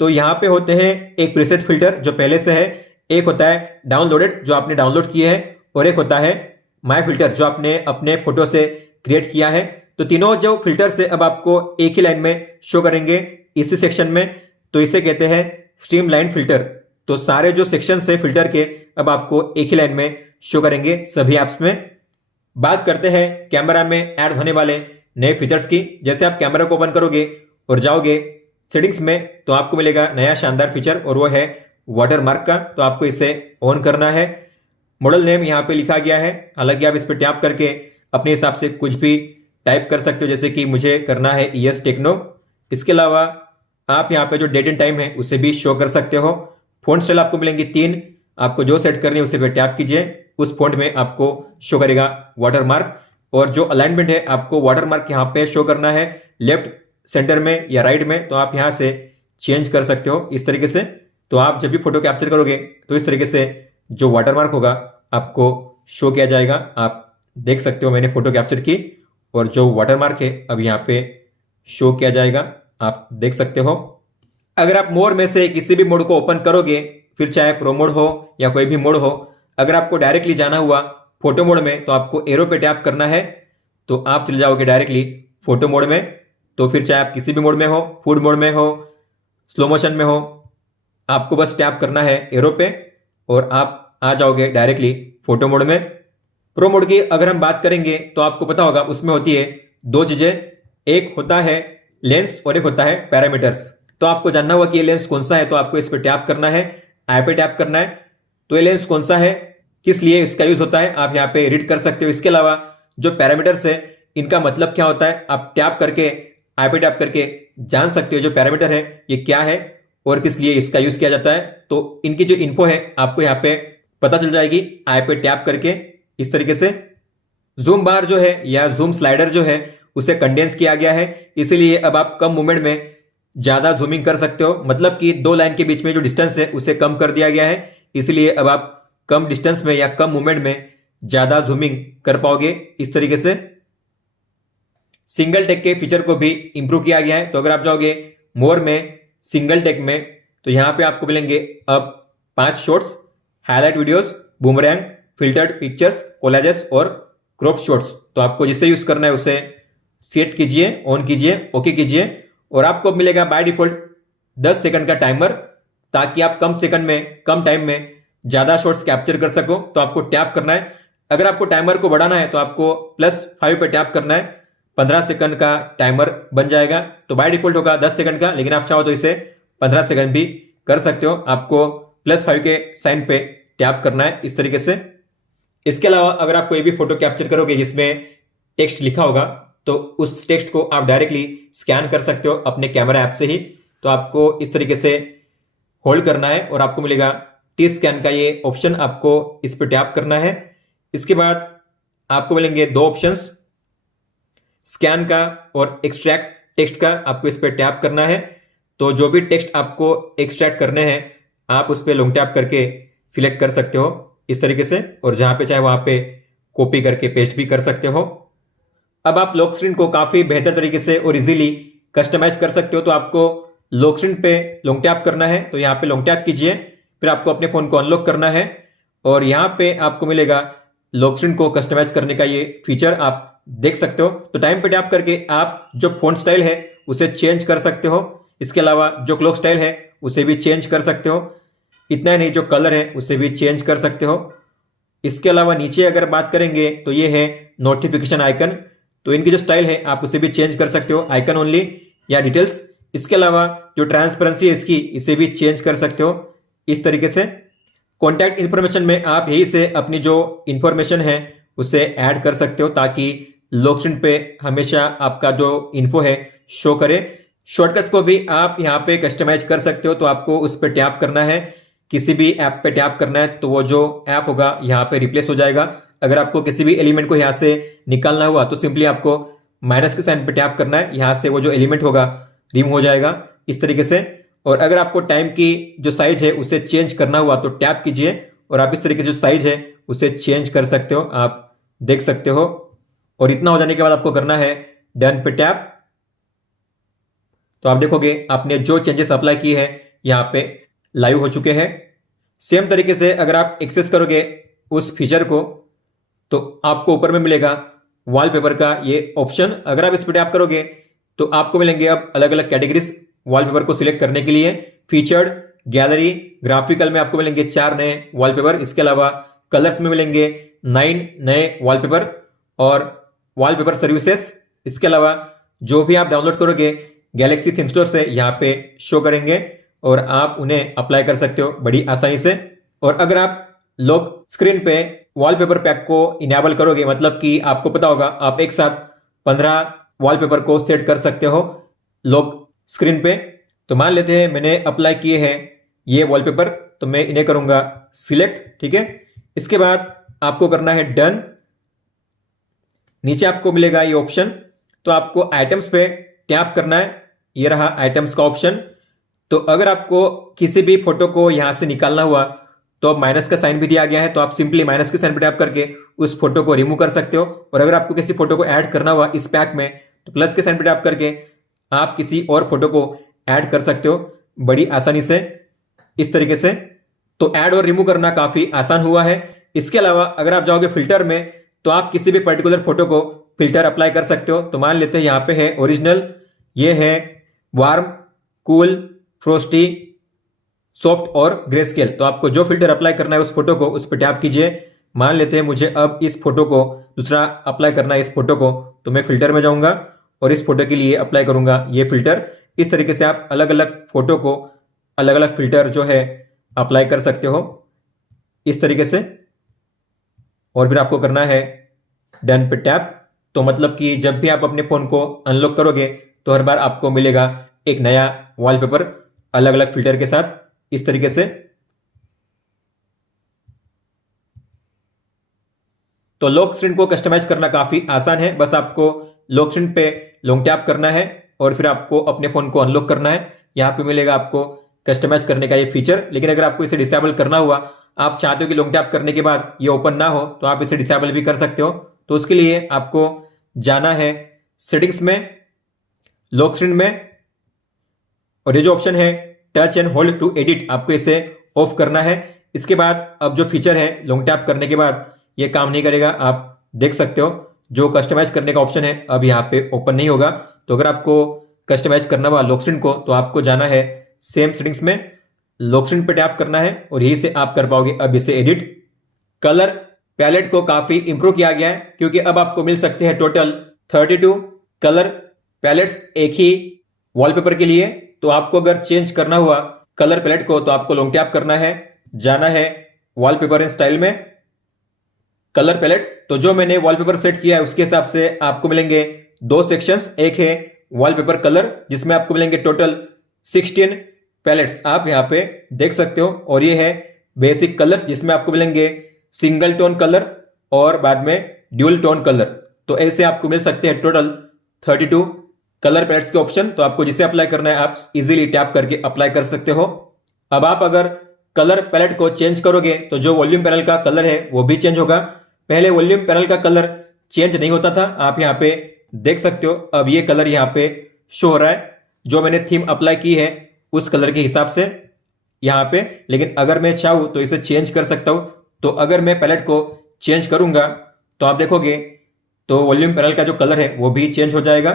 तो यहाँ पे होते हैं एक प्रीसेट फिल्टर जो पहले से है, एक होता है डाउनलोडेड जो आपने डाउनलोड किए हैं और एक होता है माय फिल्टर जो आपने अपने फोटो से क्रिएट किया है। तो तीनों जो फिल्टर से अब आपको एक ही लाइन में शो करेंगे इसी सेक्शन में। तो इसे कहते हैं स्ट्रीमलाइन फिल्टर। तो सारे जो सेक्शन है फिल्टर के अब आपको एक ही लाइन में शो करेंगे सभी ऐप्स में। बात करते हैं कैमरा में ऐड होने वाले नए फीचर्स की। जैसे आप कैमरा को ओपन करोगे और जाओगे सेटिंग्स में तो आपको मिलेगा नया शानदार फीचर और वो है वाटर मार्क का। तो आपको इसे ऑन करना है। मॉडल नेम यहाँ पे लिखा गया है, हालांकि आप इस पर टैप करके अपने हिसाब से कुछ भी टाइप कर सकते हो, जैसे कि मुझे करना है ES टेक्नो। इसके अलावा आप यहाँ पे जो डेट एंड टाइम है उसे भी शो कर सकते हो। फ़ॉन्ट स्टाइल आपको मिलेंगी 3, आपको जो सेट करनी है उसे पे टैप कीजिए, उस फ़ॉन्ट में आपको शो करेगा वाटरमार्क। और जो अलाइनमेंट है आपको वाटरमार्क यहाँ पे शो करना है लेफ्ट सेंटर में या राइट में, तो आप यहाँ से चेंज कर सकते हो इस तरीके से। तो आप जब भी फोटो कैप्चर करोगे तो इस तरीके से जो वाटरमार्क होगा आपको शो किया जाएगा। आप देख सकते हो मैंने फोटो कैप्चर की और जो वाटरमार्क है अब यहाँ पे शो किया जाएगा, आप देख सकते हो। अगर आप मोड में से किसी भी मोड को ओपन करोगे, फिर चाहे प्रो मोड हो या कोई भी मोड हो, अगर आपको डायरेक्टली जाना हुआ फोटो मोड में तो आपको एरो पे टैप करना है, तो आप चले जाओगे डायरेक्टली फोटो मोड में। तो फिर चाहे आप किसी भी मोड में हो, फूड मोड में हो, स्लो मोशन में हो, आपको बस टैप करना है एरो पे और आप आ जाओगे डायरेक्टली फोटो मोड में। प्रो मोड की अगर हम बात करेंगे तो आपको पता होगा उसमें होती है 2 चीजें, एक होता है लेंस और एक होता है पैरामीटर्स। तो आपको जानना हुआ कि ये लेंस कौन सा है, तो आपको इस पर टैप करना है, आई पे टैप करना है। तो ये लेंस कौन सा है, किस लिए इसका यूज होता है, आप यहाँ पे रीड कर सकते हो। इसके अलावा जो पैरामीटर्स है इनका मतलब क्या होता है, आप टैप करके आई पे टैप करके जान सकते हो जो पैरामीटर है ये क्या है और किस लिए इसका यूज किया जाता है। तो इनकी जो इन्फो है आपको यहाँ पे पता चल जाएगी आई पे टैप करके इस तरीके से। जूम बार जो है या जूम स्लाइडर जो है उसे कंडेंस किया गया है, इसीलिए अब आप कम मूवमेंट में ज्यादा जूमिंग कर सकते हो। मतलब कि 2 लाइन के बीच में जो डिस्टेंस है उसे कम कर दिया गया है, इसलिए अब आप कम डिस्टेंस में या कम मूवमेंट में ज्यादा जूमिंग कर पाओगे इस तरीके से। सिंगल टेक के फीचर को भी इंप्रूव किया गया है। तो अगर आप जाओगे मोर में सिंगल टेक में तो यहां पे आपको मिलेंगे अब 5 shots, highlight videos, boomerang, filtered pictures, collages और क्रॉप शॉट्स। तो आपको जिससे यूज करना है उसे सेट कीजिए, ऑन कीजिए, ओके कीजिए और आपको मिलेगा बाय डिफॉल्ट 10 सेकंड का टाइमर, ताकि आप कम सेकंड में कम टाइम में ज्यादा शॉट्स कैप्चर कर सको। तो आपको टैप करना है, अगर आपको टाइमर को बढ़ाना है तो आपको +5 पे टैप करना है, 15 सेकंड का टाइमर बन जाएगा। तो बाय डिफॉल्ट होगा 10 सेकंड का, लेकिन आप चाहो तो इसे 15 सेकंड भी कर सकते हो। आपको +5 के साइन पे टैप करना है इस तरीके से। इसके अलावा अगर आप कोई भी फोटो कैप्चर करोगे जिसमें टेक्स्ट लिखा होगा तो उस टेक्स्ट को आप डायरेक्टली स्कैन कर सकते हो अपने कैमरा ऐप से ही। तो आपको इस तरीके से होल्ड करना है और आपको मिलेगा टी स्कैन का ये ऑप्शन, आपको इस पर टैप करना है। इसके बाद आपको मिलेंगे 2 ऑप्शंस, स्कैन का और एक्सट्रैक्ट टेक्स्ट का, आपको इस पर टैप करना है। तो जो भी टेक्स्ट आपको एक्सट्रैक्ट करने हैं आप उस पर लॉन्ग टैप करके सिलेक्ट कर सकते हो इस तरीके से, और जहां पे चाहे वहां पे कॉपी करके पेस्ट भी कर सकते हो। अब आप लॉक स्क्रीन को काफी बेहतर तरीके से और इजीली कस्टमाइज कर सकते हो। तो आपको लॉक स्क्रीन पे लॉन्ग टैप करना है, तो यहाँ पे लॉन्ग टैप कीजिए, फिर आपको अपने फोन को अनलॉक करना है और यहाँ पे आपको मिलेगा लॉक स्क्रीन को कस्टमाइज करने का ये फीचर, आप देख सकते हो। तो टाइम पे टैप करके आप जो फोन स्टाइल है उसे चेंज कर सकते हो। इसके अलावा जो क्लॉक स्टाइल है उसे भी चेंज कर सकते हो। इतना ही नहीं, जो कलर है उसे भी चेंज कर सकते हो। इसके अलावा नीचे अगर बात करेंगे तो ये है नोटिफिकेशन आइकन, तो इनकी जो स्टाइल है आप उसे भी चेंज कर सकते हो, आइकन ओनली या डिटेल्स। इसके अलावा जो ट्रांसपेरेंसी है इसकी, इसे भी चेंज कर सकते हो इस तरीके से। कॉन्टैक्ट इन्फॉर्मेशन में आप यही से अपनी जो इन्फॉर्मेशन है उसे ऐड कर सकते हो, ताकि लॉक स्क्रीन पे हमेशा आपका जो इन्फो है शो करे। शॉर्टकट्स को भी आप यहाँ पे कस्टमाइज कर सकते हो। तो आपको उस पर टैप करना है, किसी भी ऐप पे टैप करना है, तो वो जो ऐप होगा यहाँ पे रिप्लेस हो जाएगा। अगर आपको किसी भी एलिमेंट को यहाँ से निकालना हुआ तो सिंपली आपको माइनस के साइन पे टैप करना है, यहाँ से वो जो एलिमेंट होगा रिमूव हो जाएगा इस तरीके से। और अगर आपको टाइम की जो साइज है उसे चेंज करना हुआ तो टैप कीजिए और आप इस तरीके से जो साइज है उसे चेंज कर सकते हो, आप देख सकते हो। और इतना हो जाने के बाद आपको करना है डन पे टैप। तो आप देखोगे आपने जो चेंजेस अप्लाई किए हैं यहाँ पे लाइव हो चुके हैं। सेम तरीके से अगर आप एक्सेस करोगे उस फीचर को तो आपको ऊपर में मिलेगा वॉलपेपर का ये ऑप्शन। अगर आप इस पर टैप करोगे तो आपको मिलेंगे अब अलग अलग कैटेगरीज वॉलपेपर को सिलेक्ट करने के लिए। फीचर्ड, गैलरी, ग्राफिकल में आपको मिलेंगे 4 नए वॉलपेपर। इसके अलावा कलर्स में मिलेंगे 9 नए वॉलपेपर और वॉलपेपर सर्विसेज। इसके अलावा जो भी आप डाउनलोड करोगे गैलेक्सी थीम स्टोर से यहाँ पे शो करेंगे और आप उन्हें अप्लाई कर सकते हो बड़ी आसानी से। और अगर आप लॉक स्क्रीन पे वॉलपेपर पैक को इनेबल करोगे, मतलब कि आपको पता होगा आप एक साथ 15 वॉलपेपर को सेट कर सकते हो लॉक स्क्रीन पे। तो मान लेते हैं मैंने अप्लाई किए हैं ये वॉलपेपर, तो मैं इन्हें करूंगा सिलेक्ट। ठीक है, इसके बाद आपको करना है डन। नीचे आपको मिलेगा ये ऑप्शन, तो आपको आइटम्स पे टैप करना है। ये रहा आइटम्स का ऑप्शन। तो अगर आपको किसी भी फोटो को यहां से निकालना हुआ तो अब माइनस का साइन भी दिया गया है, तो आप सिंपली माइनस के साइन पे टैप करके उस फोटो को रिमूव कर सकते हो। और अगर आपको किसी फोटो को ऐड करना हुआ इस पैक में, तो प्लस के साइन पे टैप करके आप किसी और फोटो को ऐड कर सकते हो बड़ी आसानी से, इस तरीके से। तो ऐड और रिमूव करना काफी आसान हुआ है। इसके अलावा अगर आप जाओगे फिल्टर में, तो आप किसी भी पर्टिकुलर फोटो को फिल्टर अप्लाई कर सकते हो। तो मान लेते हैं यहाँ पे है ओरिजिनल, ये है वार्म, कूल, फ्रोस्टी, सॉफ्ट और ग्रे स्केल। तो आपको जो फिल्टर अप्लाई करना है उस फोटो को, उस पर टैप कीजिए। मान लेते हैं मुझे अब इस फोटो को दूसरा अप्लाई करना है इस फोटो को, तो मैं फिल्टर में जाऊंगा और इस फोटो के लिए अप्लाई करूंगा ये फिल्टर। इस तरीके से आप अलग अलग फोटो को अलग अलग फिल्टर जो है अप्लाई कर सकते हो इस तरीके से। और फिर आपको करना है डन पे टैप। तो मतलब कि जब भी आप अपने फोन को अनलॉक करोगे तो हर बार आपको मिलेगा एक नया वॉलपेपर अलग अलग फिल्टर के साथ, इस तरीके से। तो लॉक स्क्रीन को कस्टमाइज करना काफी आसान है। बस आपको लॉक स्क्रीन पे लॉन्ग टैप करना है और फिर आपको अपने फोन को अनलॉक करना है। यहां पे मिलेगा आपको कस्टमाइज करने का ये फीचर। लेकिन अगर आपको इसे डिसेबल करना हुआ, आप चाहते हो कि लॉन्ग टैप करने के बाद ये ओपन ना हो, तो आप इसे डिसेबल भी कर सकते हो। तो उसके लिए आपको जाना है सेटिंग्स में, लॉक स्क्रीन में, और ये जो ऑप्शन है touch and hold to edit, आपको इसे ऑफ करना है। इसके बाद अब जो फीचर है लॉन्ग टैप करने के बाद ये काम नहीं करेगा। आप देख सकते हो जो कस्टमाइज करने का ऑप्शन है अब यहाँ पे ओपन नहीं होगा। तो अगर आपको कस्टमाइज करना हुआ लॉक स्क्रीन को, तो आपको जाना है सेम सेटिंग्स में, लॉक स्क्रीन पे टैप करना है और यही से आप कर पाओगे अब इसे एडिट। कलर पैलेट को काफी इंप्रूव किया गया है, क्योंकि अब आपको मिल सकते हैं टोटल 32 कलर पैलेट्स एक ही वॉलपेपर के लिए। तो आपको अगर चेंज करना हुआ कलर पैलेट को, तो आपको लॉन्ग टैप करना है, जाना है वॉलपेपर एंड स्टाइल में, कलर पैलेट। तो जो मैंने वॉलपेपर सेट किया है उसके हिसाब से आपको मिलेंगे दो सेक्शंस। एक है वॉलपेपर कलर जिसमें आपको मिलेंगे टोटल 16 पैलेट्स, आप यहां पे देख सकते हो। और ये है बेसिक कलर्स जिसमें आपको मिलेंगे सिंगल टोन कलर और बाद में ड्यूल टोन कलर। तो ऐसे आपको मिल सकते हैं टोटल 32 कलर पैलेट्स के ऑप्शन। तो आपको जिसे अप्लाई करना है आप इजीली टैप करके अप्लाई कर सकते हो। अब आप अगर कलर पैलेट को चेंज करोगे तो जो वॉल्यूम पैनल का कलर है वो भी चेंज होगा। पहले वॉल्यूम पैनल का कलर चेंज नहीं होता था, आप यहाँ पे देख सकते हो। अब ये कलर यहाँ पे शो हो रहा है जो मैंने थीम अप्लाई की है उस कलर के हिसाब से यहाँ पे। लेकिन अगर मैं चाहूँ तो इसे चेंज कर सकता हूँ। तो अगर मैं पैलेट को चेंज करूंगा तो आप देखोगे तो वॉल्यूम पैनल का जो कलर है वो भी चेंज हो जाएगा।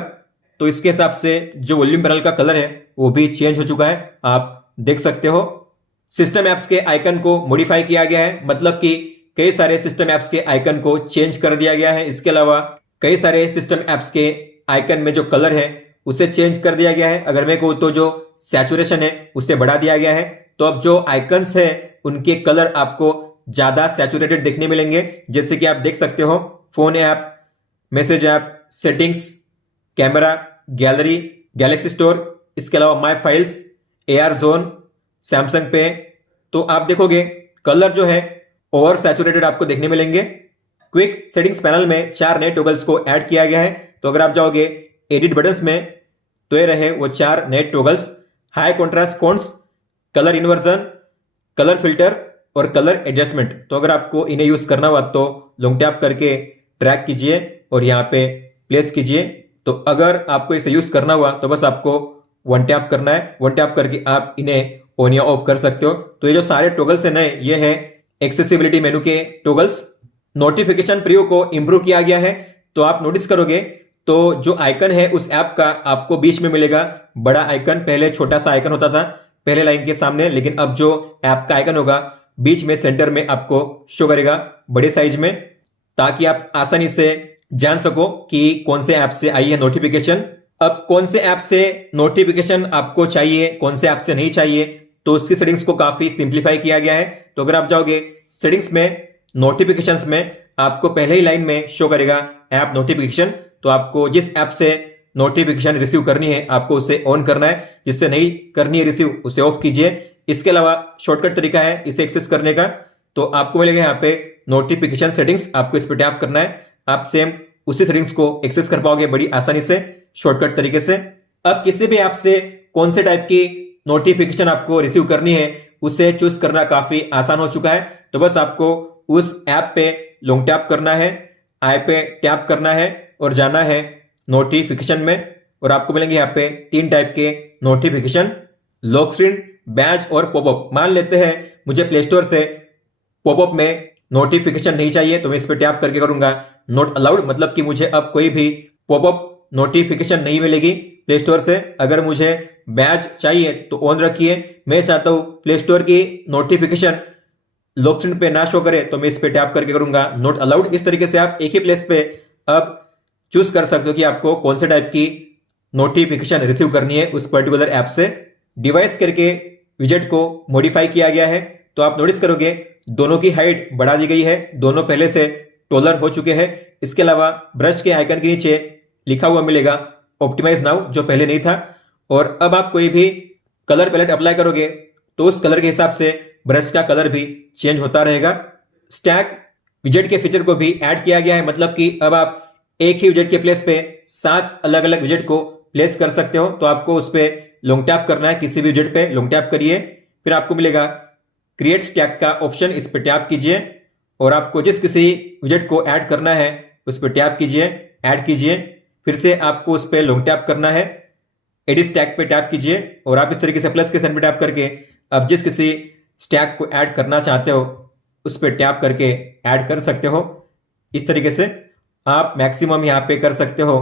तो इसके हिसाब से जो वॉल्यूम पैनल का कलर है वो भी चेंज हो चुका है, आप देख सकते हो। सिस्टम एप्स के आइकन को मॉडिफाई किया गया है, मतलब कि कई सारे सिस्टम एप्स के आइकन को चेंज कर दिया गया है। इसके अलावा कई सारे सिस्टम एप्स के आइकन में जो कलर है उसे चेंज कर दिया गया है। अगर मैं कहूँ तो जो सैचुरेशन है उसे बढ़ा दिया गया है। तो अब जो आइकन्स है उनके कलर आपको ज्यादा सैचुरेटेड देखने मिलेंगे, जैसे कि आप देख सकते हो phone app, message app, settings, camera, gallery, Galaxy store, इसके अलावा my files, AR zone, Samsung पे। तो आप देखोगे कलर जो है ओवर सैचुरेटेड आपको देखने मिलेंगे। क्विक सेटिंग्स पैनल में 4 नए टॉगल्स को ऐड किया गया है। तो अगर आप जाओगे एडिट बटन्स में तो ये रहे वो 4 नए toggles, high contrast fonts, colour inversion, colour filter और कलर एडजस्टमेंट। तो अगर आपको इन्हें यूज करना हुआ तो लॉन्ग टैप करके ट्रैक कीजिए और यहाँ पे प्लेस कीजिए। तो अगर आपको इसे यूज करना हुआ तो बस आपको वन टैप करना है, वन टैप करके आप इन्हें ऑन या ऑफ कर सकते हो। तो ये जो सारे टॉगल्स है नए, ये है एक्सेसिबिलिटी मेनू के टॉगल्स। नोटिफिकेशन प्रीव्यू को इंप्रूव किया गया है। तो आप नोटिस करोगे तो जो आइकन है उस ऐप का आपको बीच में मिलेगा बड़ा आइकन। पहले छोटा सा आइकन होता था पहले लाइन के सामने, लेकिन अब जो ऐप का आइकन होगा बीच में सेंटर में आपको शो करेगा बड़े साइज में, ताकि आप आसानी से जान सको कि कौन से ऐप से आई है नोटिफिकेशन। अब कौन से ऐप से नोटिफिकेशन आपको चाहिए, कौन से ऐप से नहीं चाहिए, तो उसकी सेटिंग्स को काफी सिंप्लीफाई किया गया है। तो अगर आप जाओगे सेटिंग्स में, नोटिफिकेशंस में, आपको पहले ही लाइन में शो करेगा ऐप नोटिफिकेशन। तो आपको जिस ऐप से नोटिफिकेशन रिसीव करनी है आपको उसे ऑन करना है। जिससे नहीं करनी है रिसीव उसे ऑफ कीजिए। इसके अलावा शॉर्टकट तरीका है इसे एक्सेस करने का, तो आपको मिलेगा यहाँ पे नोटिफिकेशन सेटिंग्स, आपको इस पर टैप करना है। आप सेम उसी सेटिंग्स को एक्सेस कर पाओगे बड़ी आसानी से शॉर्टकट तरीके से। अब किसी भी ऐप से कौन से टाइप की नोटिफिकेशन आपको रिसीव करनी है उसे चूज करना काफी आसान हो चुका है। तो बस आपको उस ऐप पे लॉन्ग टैप करना है, आई पे टैप करना है और जाना है नोटिफिकेशन में, और आपको मिलेंगे यहाँ पे 3 टाइप के नोटिफिकेशन, लॉक स्क्रीन, बैज और पॉपअप। मान लेते हैं मुझे प्ले स्टोर से पॉपअप में नोटिफिकेशन नहीं चाहिए, तो मैं इस पर टैप करके करूंगा नॉट अलाउड, मतलब कि मुझे अब कोई भी पॉपअप नोटिफिकेशन नहीं मिलेगी प्ले स्टोर से। अगर मुझे बैज चाहिए तो ऑन रखिए, मैं चाहता हूं प्ले स्टोर की नोटिफिकेशन लॉक स्क्रीन पे ना शो करे, तो मैं इस पे टैप करके करूंगा नॉट अलाउड। इस तरीके से आप एक ही प्लेस पे अब चूज कर सकते हो कि आपको कौन से टाइप की नोटिफिकेशन रिसीव करनी है उस पर्टिकुलर ऐप से। डिवाइस करके विजेट को मॉडिफाई किया गया है, तो आप नोटिस करोगे दोनों की हाइट बढ़ा दी गई है, दोनों पहले से टॉलर हो चुके हैं। इसके अलावा ब्रश के आइकन के नीचे लिखा हुआ मिलेगा ऑप्टिमाइज नाउ, जो पहले नहीं था। और अब आप कोई भी कलर पैलेट अप्लाई करोगे तो उस कलर के हिसाब से ब्रश का कलर भी चेंज होता रहेगा। स्टैक विजेट के फीचर को भी ऐड किया गया है, मतलब कि अब आप एक ही विजेट के प्लेस पे 7 अलग अलग विजेट को प्लेस कर सकते हो। तो आपको उस पर लॉन्ग टैप करना है, किसी भी विजेट पे लॉन्ग टैप करिए, फिर आपको मिलेगा क्रिएट स्टैक का ऑप्शन, इस पर टैप कीजिए और आपको जिस किसी विजेट को ऐड करना है उस पर टैप कीजिए, ऐड कीजिए। फिर से आपको उस पर लॉन्ग टैप करना है, एडिट स्टैक पे टैप कीजिए और आप इस तरीके से प्लस के साइन पे टैप करके अब जिस किसी स्टैक को ऐड करना चाहते हो उस पर टैप करके ऐड कर सकते हो। इस तरीके से आप मैक्सिमम यहाँ पे कर सकते हो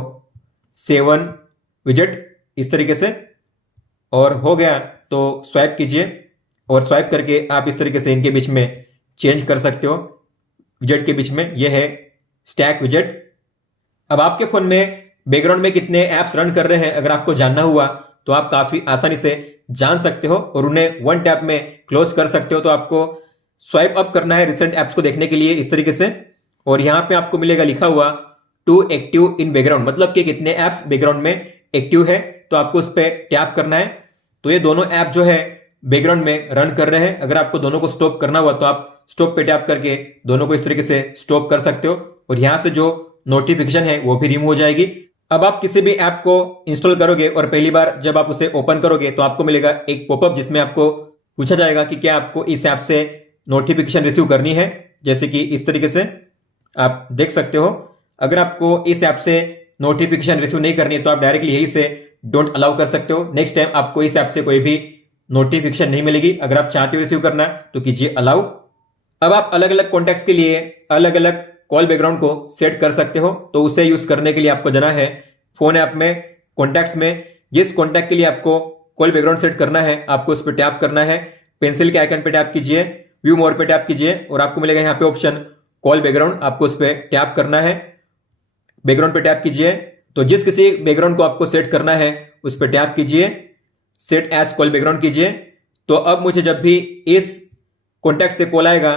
7 विजेट इस तरीके से, और हो गया तो स्वाइप कीजिए और स्वाइप करके आप इस तरीके से इनके बीच में चेंज कर सकते हो विजेट के बीच में। यह है स्टैक विजेट। अब आपके फोन में बैकग्राउंड में कितने ऐप्स रन कर रहे हैं अगर आपको जानना हुआ तो आप काफी आसानी से जान सकते हो और उन्हें 1 टैप में क्लोज कर सकते हो। तो आपको स्वाइप अप करना है रिसेंट ऐप्स को देखने के लिए इस तरीके से, और यहां पे आपको मिलेगा लिखा हुआ टू एक्टिव इन बैकग्राउंड, मतलब कि कितने ऐप्स बैकग्राउंड में एक्टिव है, तो आपको उस पर टैप करना है। तो ये दोनों ऐप जो है बैकग्राउंड में रन कर रहे हैं। अगर आपको दोनों को स्टॉप करना हुआ तो आप स्टॉप पे टैप करके दोनों को इस तरीके से स्टॉप कर सकते हो और यहां से जो नोटिफिकेशन है वो भी रिमूव हो जाएगी। अब आप किसी भी ऐप को इंस्टॉल करोगे और पहली बार जब आप उसे ओपन करोगे तो आपको मिलेगा एक पॉपअप जिसमें आपको पूछा जाएगा कि क्या आपको इस ऐप से नोटिफिकेशन रिसीव करनी है, जैसे कि इस तरीके से आप देख सकते हो। अगर आपको इस ऐप से नोटिफिकेशन रिसीव नहीं करनी है तो आप डायरेक्टली यही से डोंट अलाउ कर सकते हो। नेक्स्ट टाइम आपको इस ऐप से कोई भी नोटिफिकेशन नहीं मिलेगी। अगर आप चाहते हो रिसीव करना तो कीजिए अलाउ। अब आप अलग अलग कॉन्टैक्ट्स के लिए अलग अलग कॉल बैकग्राउंड को सेट कर सकते हो। तो उसे यूज करने के लिए आपको जाना है फोन ऐप में कॉन्टैक्ट्स में, जिस कॉन्टैक्ट के लिए आपको कॉल बैकग्राउंड सेट करना है आपको उस पर टैप करना है, पेंसिल के आइकन पे टैप कीजिए, व्यू मोर पे टैप कीजिए और आपको मिलेगा यहाँ पे ऑप्शन कॉल बैकग्राउंड, आपको उस पर टैप करना है, बैकग्राउंड पे टैप कीजिए। तो जिस किसी बैकग्राउंड को आपको सेट करना है उस पर टैप कीजिए, सेट एज कॉल बैकग्राउंड कीजिए। तो अब मुझे जब भी इस कॉन्टैक्ट से कॉल आएगा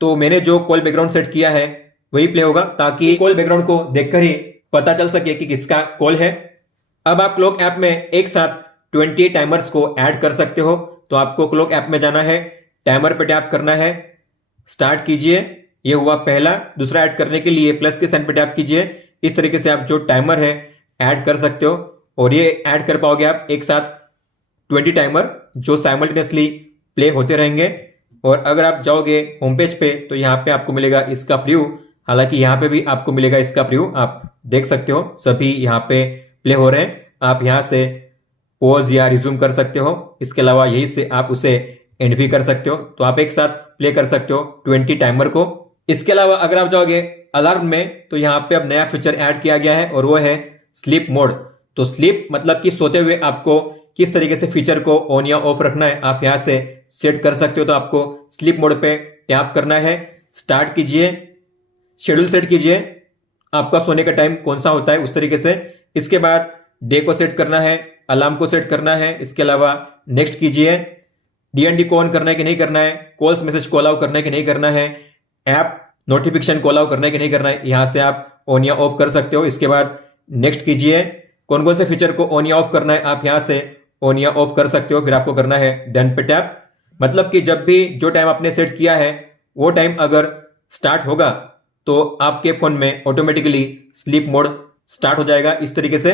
तो मैंने जो कॉल बैकग्राउंड सेट किया है वही प्ले होगा, ताकि कॉल बैकग्राउंड को देखकर ही पता चल सके कि किसका कॉल है। अब आप क्लॉक ऐप में एक साथ 20 टाइमर्स को ऐड कर सकते हो। तो आपको क्लॉक ऐप में जाना है, टाइमर पे टैप करना है, स्टार्ट कीजिए, ये हुआ पहला। दूसरा ऐड करने के लिए प्लस के साइन पे टैप कीजिए। इस तरीके से आप जो टाइमर है ऐड कर सकते हो और ये ऐड कर पाओगे आप एक साथ 20 टाइमर जो साइमल्टेनियसली प्ले होते रहेंगे। और अगर आप जाओगे होम पेज पे तो यहाँ पे आपको मिलेगा इसका प्रीव्यू, हालांकि यहाँ पे भी आपको मिलेगा इसका प्रीव्यू, आप देख सकते हो सभी यहाँ पे प्ले हो रहे हैं। आप यहाँ से पॉज या रिज्यूम कर सकते हो, इसके अलावा यही से आप उसे एंड भी कर सकते हो। तो आप एक साथ प्ले कर सकते हो 20 टाइमर को। इसके अलावा अगर आप जाओगे अलार्म में तो यहाँ पे अब नया फीचर ऐड किया गया है और वो है स्लीप मोड। तो स्लीप मतलब कि सोते हुए आपको किस तरीके से फीचर को ऑन या ऑफ रखना है आप यहाँ से सेट कर सकते हो। तो आपको स्लीप मोड पे टैप करना है, स्टार्ट कीजिए, शेड्यूल सेट कीजिए, आपका सोने का टाइम कौन सा होता है उस तरीके से। इसके बाद डे को सेट करना है, अलार्म को सेट करना है, इसके अलावा नेक्स्ट कीजिए, डीएनडी को ऑन करना है कि नहीं करना है, कॉल्स मैसेज को अलाउ करना है कि नहीं करना है, ऐप नोटिफिकेशन को अलाउ करना है कि नहीं करना है, यहां से आप ऑन या ऑफ कर सकते हो। इसके बाद नेक्स्ट कीजिए, कौन कौन से फीचर को ऑन या ऑफ करना है आप यहां से ऑन या ऑफ कर सकते हो। फिर आपको करना है डन पे टैप। मतलब कि जब भी जो टाइम आपने सेट किया है वो टाइम अगर स्टार्ट होगा तो आपके फ़ोन में ऑटोमेटिकली स्लीप मोड स्टार्ट हो जाएगा इस तरीके से।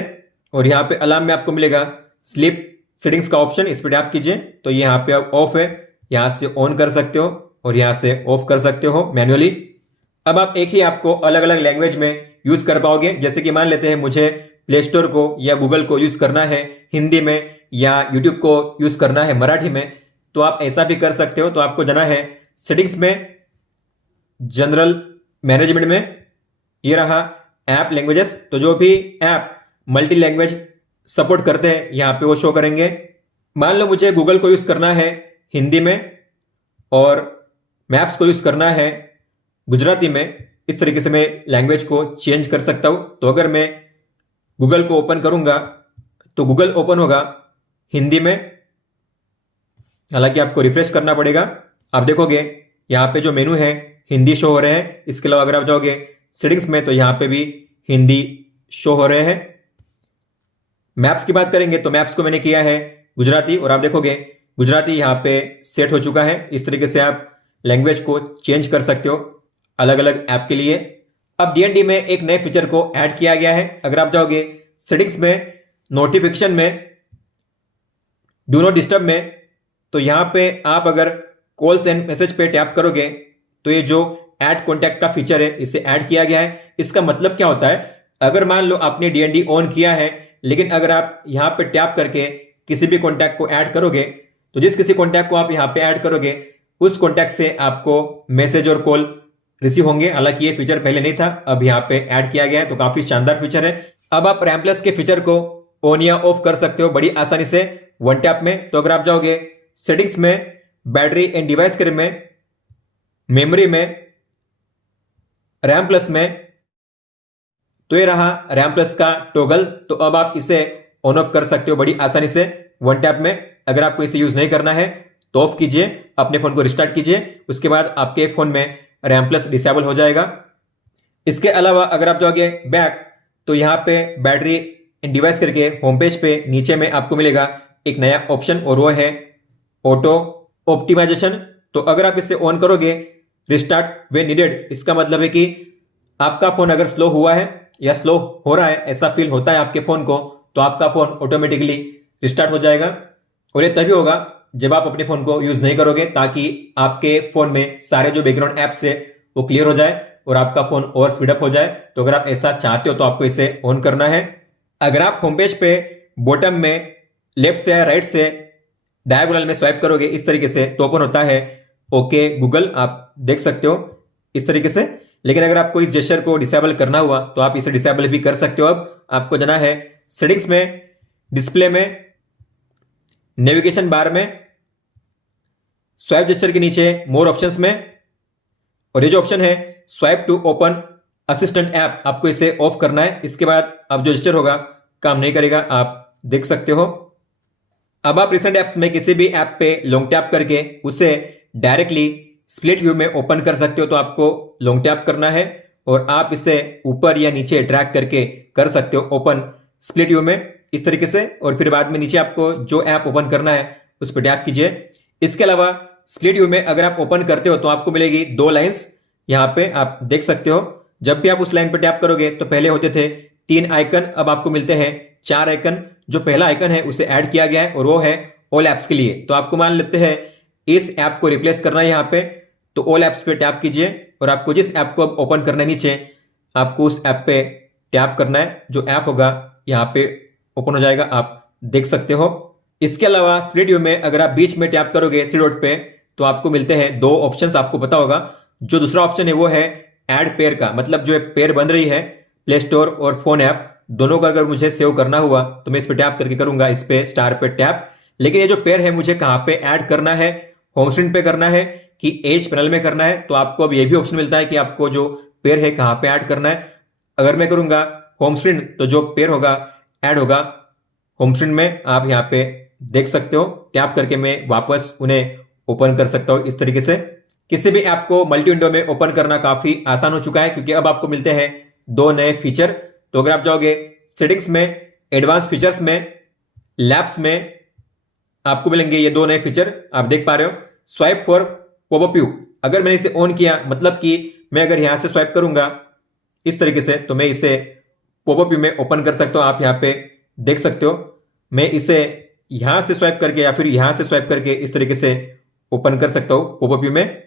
और यहाँ पे अलार्म में आपको मिलेगा स्लीप सेटिंग्स का ऑप्शन, इस पर टैप कीजिए तो यहाँ पे अब ऑफ है, यहाँ से ऑन कर सकते हो और यहाँ से ऑफ कर सकते हो मैन्युअली। अब आप एक ही ऐप को अलग अलग लैंग्वेज में यूज कर पाओगे। जैसे कि मान लेते हैं मुझे प्ले स्टोर को या गूगल को यूज करना है हिंदी में या यूट्यूब को यूज करना है मराठी में, तो आप ऐसा भी कर सकते हो। तो आपको जाना है सेटिंग्स में, जनरल मैनेजमेंट में, ये रहा ऐप लैंग्वेजेस। तो जो भी ऐप मल्टी लैंग्वेज सपोर्ट करते हैं यहाँ पे वो शो करेंगे। मान लो मुझे गूगल को यूज करना है हिंदी में और मैप्स को यूज करना है गुजराती में, इस तरीके से मैं लैंग्वेज को चेंज कर सकता हूं। तो अगर मैं गूगल को ओपन करूंगा तो गूगल ओपन होगा हिंदी में, हालांकि आपको रिफ्रेश करना पड़ेगा। आप देखोगे यहाँ पे जो मेनू है हिंदी शो हो रहे हैं। इसके अलावा अगर आप जाओगे सेटिंग्स में तो यहाँ पे भी हिंदी शो हो रहे हैं। मैप्स की बात करेंगे तो मैप्स को मैंने किया है गुजराती और आप देखोगे गुजराती यहाँ पे सेट हो चुका है। इस तरीके से आप लैंग्वेज को चेंज कर सकते हो अलग अलग ऐप के लिए। अब डीएनडी में एक नए फीचर को ऐड किया गया है। अगर आप जाओगे सेटिंग्स में, नोटिफिकेशन में, डू नॉट डिस्टर्ब में, तो यहां पे आप अगर कॉल्स एंड मैसेज पे टैप करोगे तो ये जो ऐड कॉन्टैक्ट का फीचर है इसे ऐड किया गया है। इसका मतलब क्या होता है, अगर मान लो आपने डीएनडी ऑन किया है लेकिन अगर आप यहां पे टैप करके किसी भी कॉन्टैक्ट को ऐड करोगे तो जिस किसी कॉन्टैक्ट को आप यहां पे ऐड करोगे उस कॉन्टैक्ट से आपको मैसेज और कॉल रिसीव होंगे। हालांकि ये फीचर पहले नहीं था, अब यहाँ पे ऐड किया गया है, तो काफी शानदार फीचर है। अब आप रैम प्लस के फीचर को ऑन या ऑफ कर सकते हो बड़ी आसानी से वन टैप में। तो अगर आप जाओगे सेटिंग्स में, बैटरी एंड डिवाइस केयर में, मेमोरी में, रैम प्लस में, तो ये रहा रैम प्लस का टॉगल। तो अब आप इसे ऑन ऑफ कर सकते हो बड़ी आसानी से वन टैप में। अगर आपको इसे यूज नहीं करना है तो ऑफ कीजिए, अपने फोन को रिस्टार्ट कीजिए, उसके बाद आपके फोन में रैम प्लस डिसेबल हो जाएगा। इसके अलावा अगर आप जाओगे बैक तो यहाँ पे बैटरी एंड डिवाइस करके होम पेज पे नीचे में आपको मिलेगा एक नया ऑप्शन और वो है ऑटो ऑप्टिमाइजेशन। तो अगर आप इसे ऑन करोगे रिस्टार्ट व्हेन नीडेड, इसका मतलब है कि आपका फोन अगर स्लो हुआ है या स्लो हो रहा है, ऐसा फील होता है आपके फोन को, तो आपका फोन ऑटोमेटिकली रिस्टार्ट हो जाएगा। और ये तभी होगा जब आप अपने फोन को यूज नहीं करोगे, ताकि आपके फोन में सारे जो बैकग्राउंड एप्स है वो क्लियर हो जाए और आपका फोन और स्पीड अप हो जाए। तो अगर आप ऐसा चाहते हो तो आपको इसे ऑन करना है। अगर आप होम पेज पे बॉटम में लेफ्ट से या राइट से डायगोनल में स्वाइप करोगे इस तरीके से तो ओपन होता है ओके गूगल, आप देख सकते हो इस तरीके से। लेकिन अगर आपको इस जेस्चर को डिसेबल करना हुआ तो आप इसे डिसेबल भी कर सकते हो। अब आपको जाना है सेटिंग्स में, डिस्प्ले में, नेविगेशन बार में, स्वाइप जेस्चर के नीचे मोर ऑप्शंस में, और ये जो ऑप्शन है swipe to open assistant app, आपको इसे ऑफ करना है। इसके बाद अब जो जेस्चर होगा काम नहीं करेगा, आप देख सकते हो। अब आप रिसेंट ऐप्स में किसी भी ऐप पे लॉन्ग टैप करके उसे डायरेक्टली स्प्लिट व्यू में ओपन कर सकते हो। तो आपको लॉन्ग टैप करना है और आप इसे ऊपर या नीचे ड्रैग करके कर सकते हो ओपन स्प्लिट व्यू में इस तरीके से। और फिर बाद में नीचे आपको जो ऐप ओपन करना है उस पर टैप कीजिए। इसके अलावा स्प्लिट व्यू में अगर आप ओपन करते हो तो आपको मिलेगी दो लाइंस, यहाँ पे आप देख सकते हो। जब भी आप उस लाइन पर टैप करोगे तो पहले होते थे 3 आइकन, अब आपको मिलते हैं 4 आइकन। जो पहला आइकन है उसे ऐड किया गया है और वो है ऑल ऐप्स के लिए। तो आपको मान लेते हैं इस ऐप को रिप्लेस करना है यहाँ पे, तो ऑल ऐप्स पे टैप कीजिए और आपको जिस ऐप को ओपन करना है नीचे आपको उस ऐप पे टैप करना है। जो ऐप होगा यहाँ पे ओपन हो जाएगा, आप देख सकते हो। इसके अलावा स्प्लिट व्यू में अगर आप बीच में टैप करोगे 3 डॉट पे तो आपको मिलते हैं 2 ऑप्शंस, आपको पता होगा। जो दूसरा ऑप्शन है वो है ऐड पेयर का, मतलब जो पेयर बन रही है प्ले स्टोर और फोन ऐप दोनों का अगर मुझे सेव करना हुआ तो मैं इस पे टैप करके करूंगा, इस पे स्टार पे टैप। लेकिन ये जो पेयर है मुझे कहाँ पे ऐड करना है, होम स्क्रीन पे करना है कि एज पैनल में करना है, तो आपको अब ये भी ऑप्शन मिलता है कि आपको जो पेयर है कहाँ पे ऐड करना है। अगर मैं करूंगा होम स्क्रीन तो जो पेयर होगा ऐड होगा होम स्क्रीन में, आप यहाँ पे देख सकते हो। टैप करके मैं वापस उन्हें ओपन कर सकता हूँ इस तरीके से। किसी भी ऐप को मल्टी विंडो में ओपन करना काफी आसान हो चुका है क्योंकि अब आपको मिलते हैं 2 नए फीचर। तो अगर आप जाओगे सेटिंग्स में, एडवांस फीचर्स में, लैब्स में, आपको मिलेंगे ये दो नए फीचर। आप देख पा रहे हो, स्वाइप फॉर पॉपअप व्यू। अगर मैंने इसे ऑन किया, मतलब कि मैं अगर यहां से स्वाइप करूंगा इस तरीके से, तो मैं इसे पॉपअप व्यू में ओपन कर सकता हूं। आप यहां पे देख सकते हो, मैं इसे यहां से स्वाइप करके या फिर यहां से स्वाइप करके इस तरीके से ओपन कर सकता हूं पॉपअप व्यू में।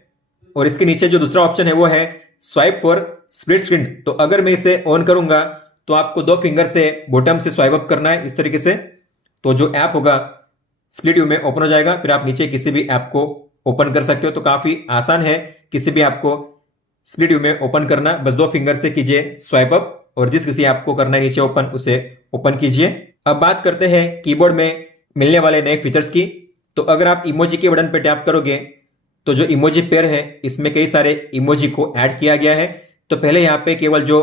और इसके नीचे जो दूसरा ऑप्शन है वो है स्वाइप फॉर स्प्लिट स्क्रीन। तो अगर मैं इसे ऑन करूंगा तो आपको दो फिंगर से बॉटम से स्वाइप अप करना है इस तरीके से, तो जो ऐप होगा स्प्लिट व्यू में ओपन हो जाएगा। फिर आप नीचे किसी भी ऐप को ओपन कर सकते हो। तो काफी आसान है किसी भी ऐप को स्प्लिट व्यू में ओपन करना। बस दो फिंगर से कीजिए स्वाइप अप और जिस किसी ऐप को करना है नीचे ओपन, उसे ओपन कीजिए। अब बात करते हैं कीबोर्ड में मिलने वाले नए फीचर्स की। तो अगर आप इमोजी के बटन पर टैप करोगे तो जो इमोजी पेयर है इसमें कई सारे इमोजी को ऐड किया गया है। तो पहले यहाँ पे केवल जो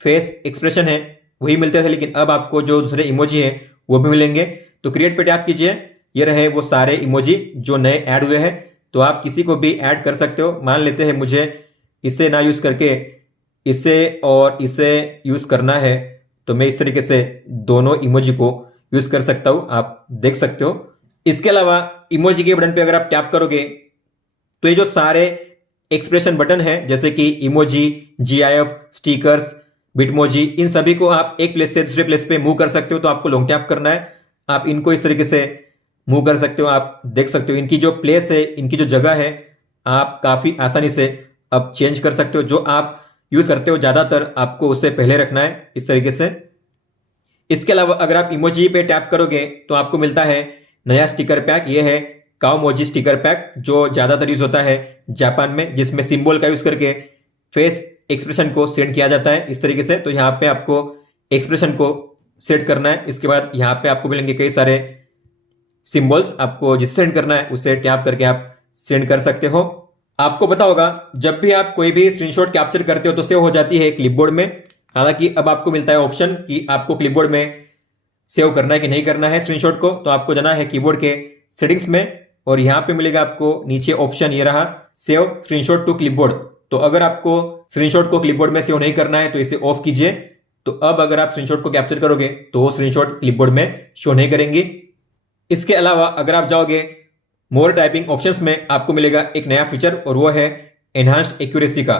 फेस एक्सप्रेशन है वही मिलते थे, लेकिन अब आपको जो दूसरे इमोजी है वो भी मिलेंगे। तो क्रिएट पे टैप कीजिए, ये रहे वो सारे इमोजी जो नए ऐड हुए हैं। तो आप किसी को भी ऐड कर सकते हो। मान लेते हैं मुझे इसे ना यूज करके इसे और इसे यूज करना है, तो मैं इस तरीके से दोनों इमोजी को यूज कर सकता हूं। आप देख सकते हो। इसके अलावा इमोजी के बटन पे अगर आप टैप करोगे तो ये जो सारे एक्सप्रेशन बटन है जैसे कि इमोजी, GIF, स्टिकर्स, बिटमोजी, इन सभी को आप एक प्लेस से दूसरे प्लेस पे मूव कर सकते हो। तो आपको लॉन्ग टैप करना है, आप इनको इस तरीके से मूव कर सकते हो। आप देख सकते हो इनकी जो प्लेस है, इनकी जो जगह है, आप काफी आसानी से अब चेंज कर सकते हो। जो आप यूज करते हो ज्यादातर आपको उसे पहले रखना है इस तरीके से। इसके अलावा अगर आप इमोजी पे टैप करोगे तो आपको मिलता है नया स्टिकर पैक। ये है काओमोजी स्टिकर पैक, जो ज्यादातर यूज होता है जापान में, जिसमें सिंबल का यूज करके फेस एक्सप्रेशन को सेंड किया जाता है इस तरीके से। तो यहाँ पे आपको एक्सप्रेशन को सेट करना है। इसके बाद यहाँ पे आपको मिलेंगे कई सारे सिंबल्स, आपको जिसे सेंड करना है उसे टैप करके आप सेंड कर सकते हो। आपको पता होगा जब भी आप कोई भी स्क्रीनशॉट कैप्चर करते हो तो सेव हो जाती है क्लिपबोर्ड में। हालांकि अब आपको मिलता है ऑप्शन कि आपको क्लिपबोर्ड में सेव करना है कि नहीं करना है स्क्रीनशॉट को। तो आपको जाना है कीबोर्ड के सेटिंग्स में और यहां पे मिलेगा आपको नीचे ऑप्शन, ये रहा सेव स्क्रीनशॉट टू क्लिपबोर्ड। तो अगर आपको स्क्रीनशॉट को क्लिपबोर्ड में सेव नहीं करना है तो इसे ऑफ कीजिए। तो अब अगर आप स्क्रीनशॉट को कैप्चर करोगे तो वो स्क्रीनशॉट क्लिपबोर्ड में शो नहीं करेंगी। इसके अलावा अगर आप जाओगे मोर टाइपिंग ऑप्शंस में, आपको मिलेगा एक नया फीचर और वो है एनहांस्ड एक्यूरेसी का।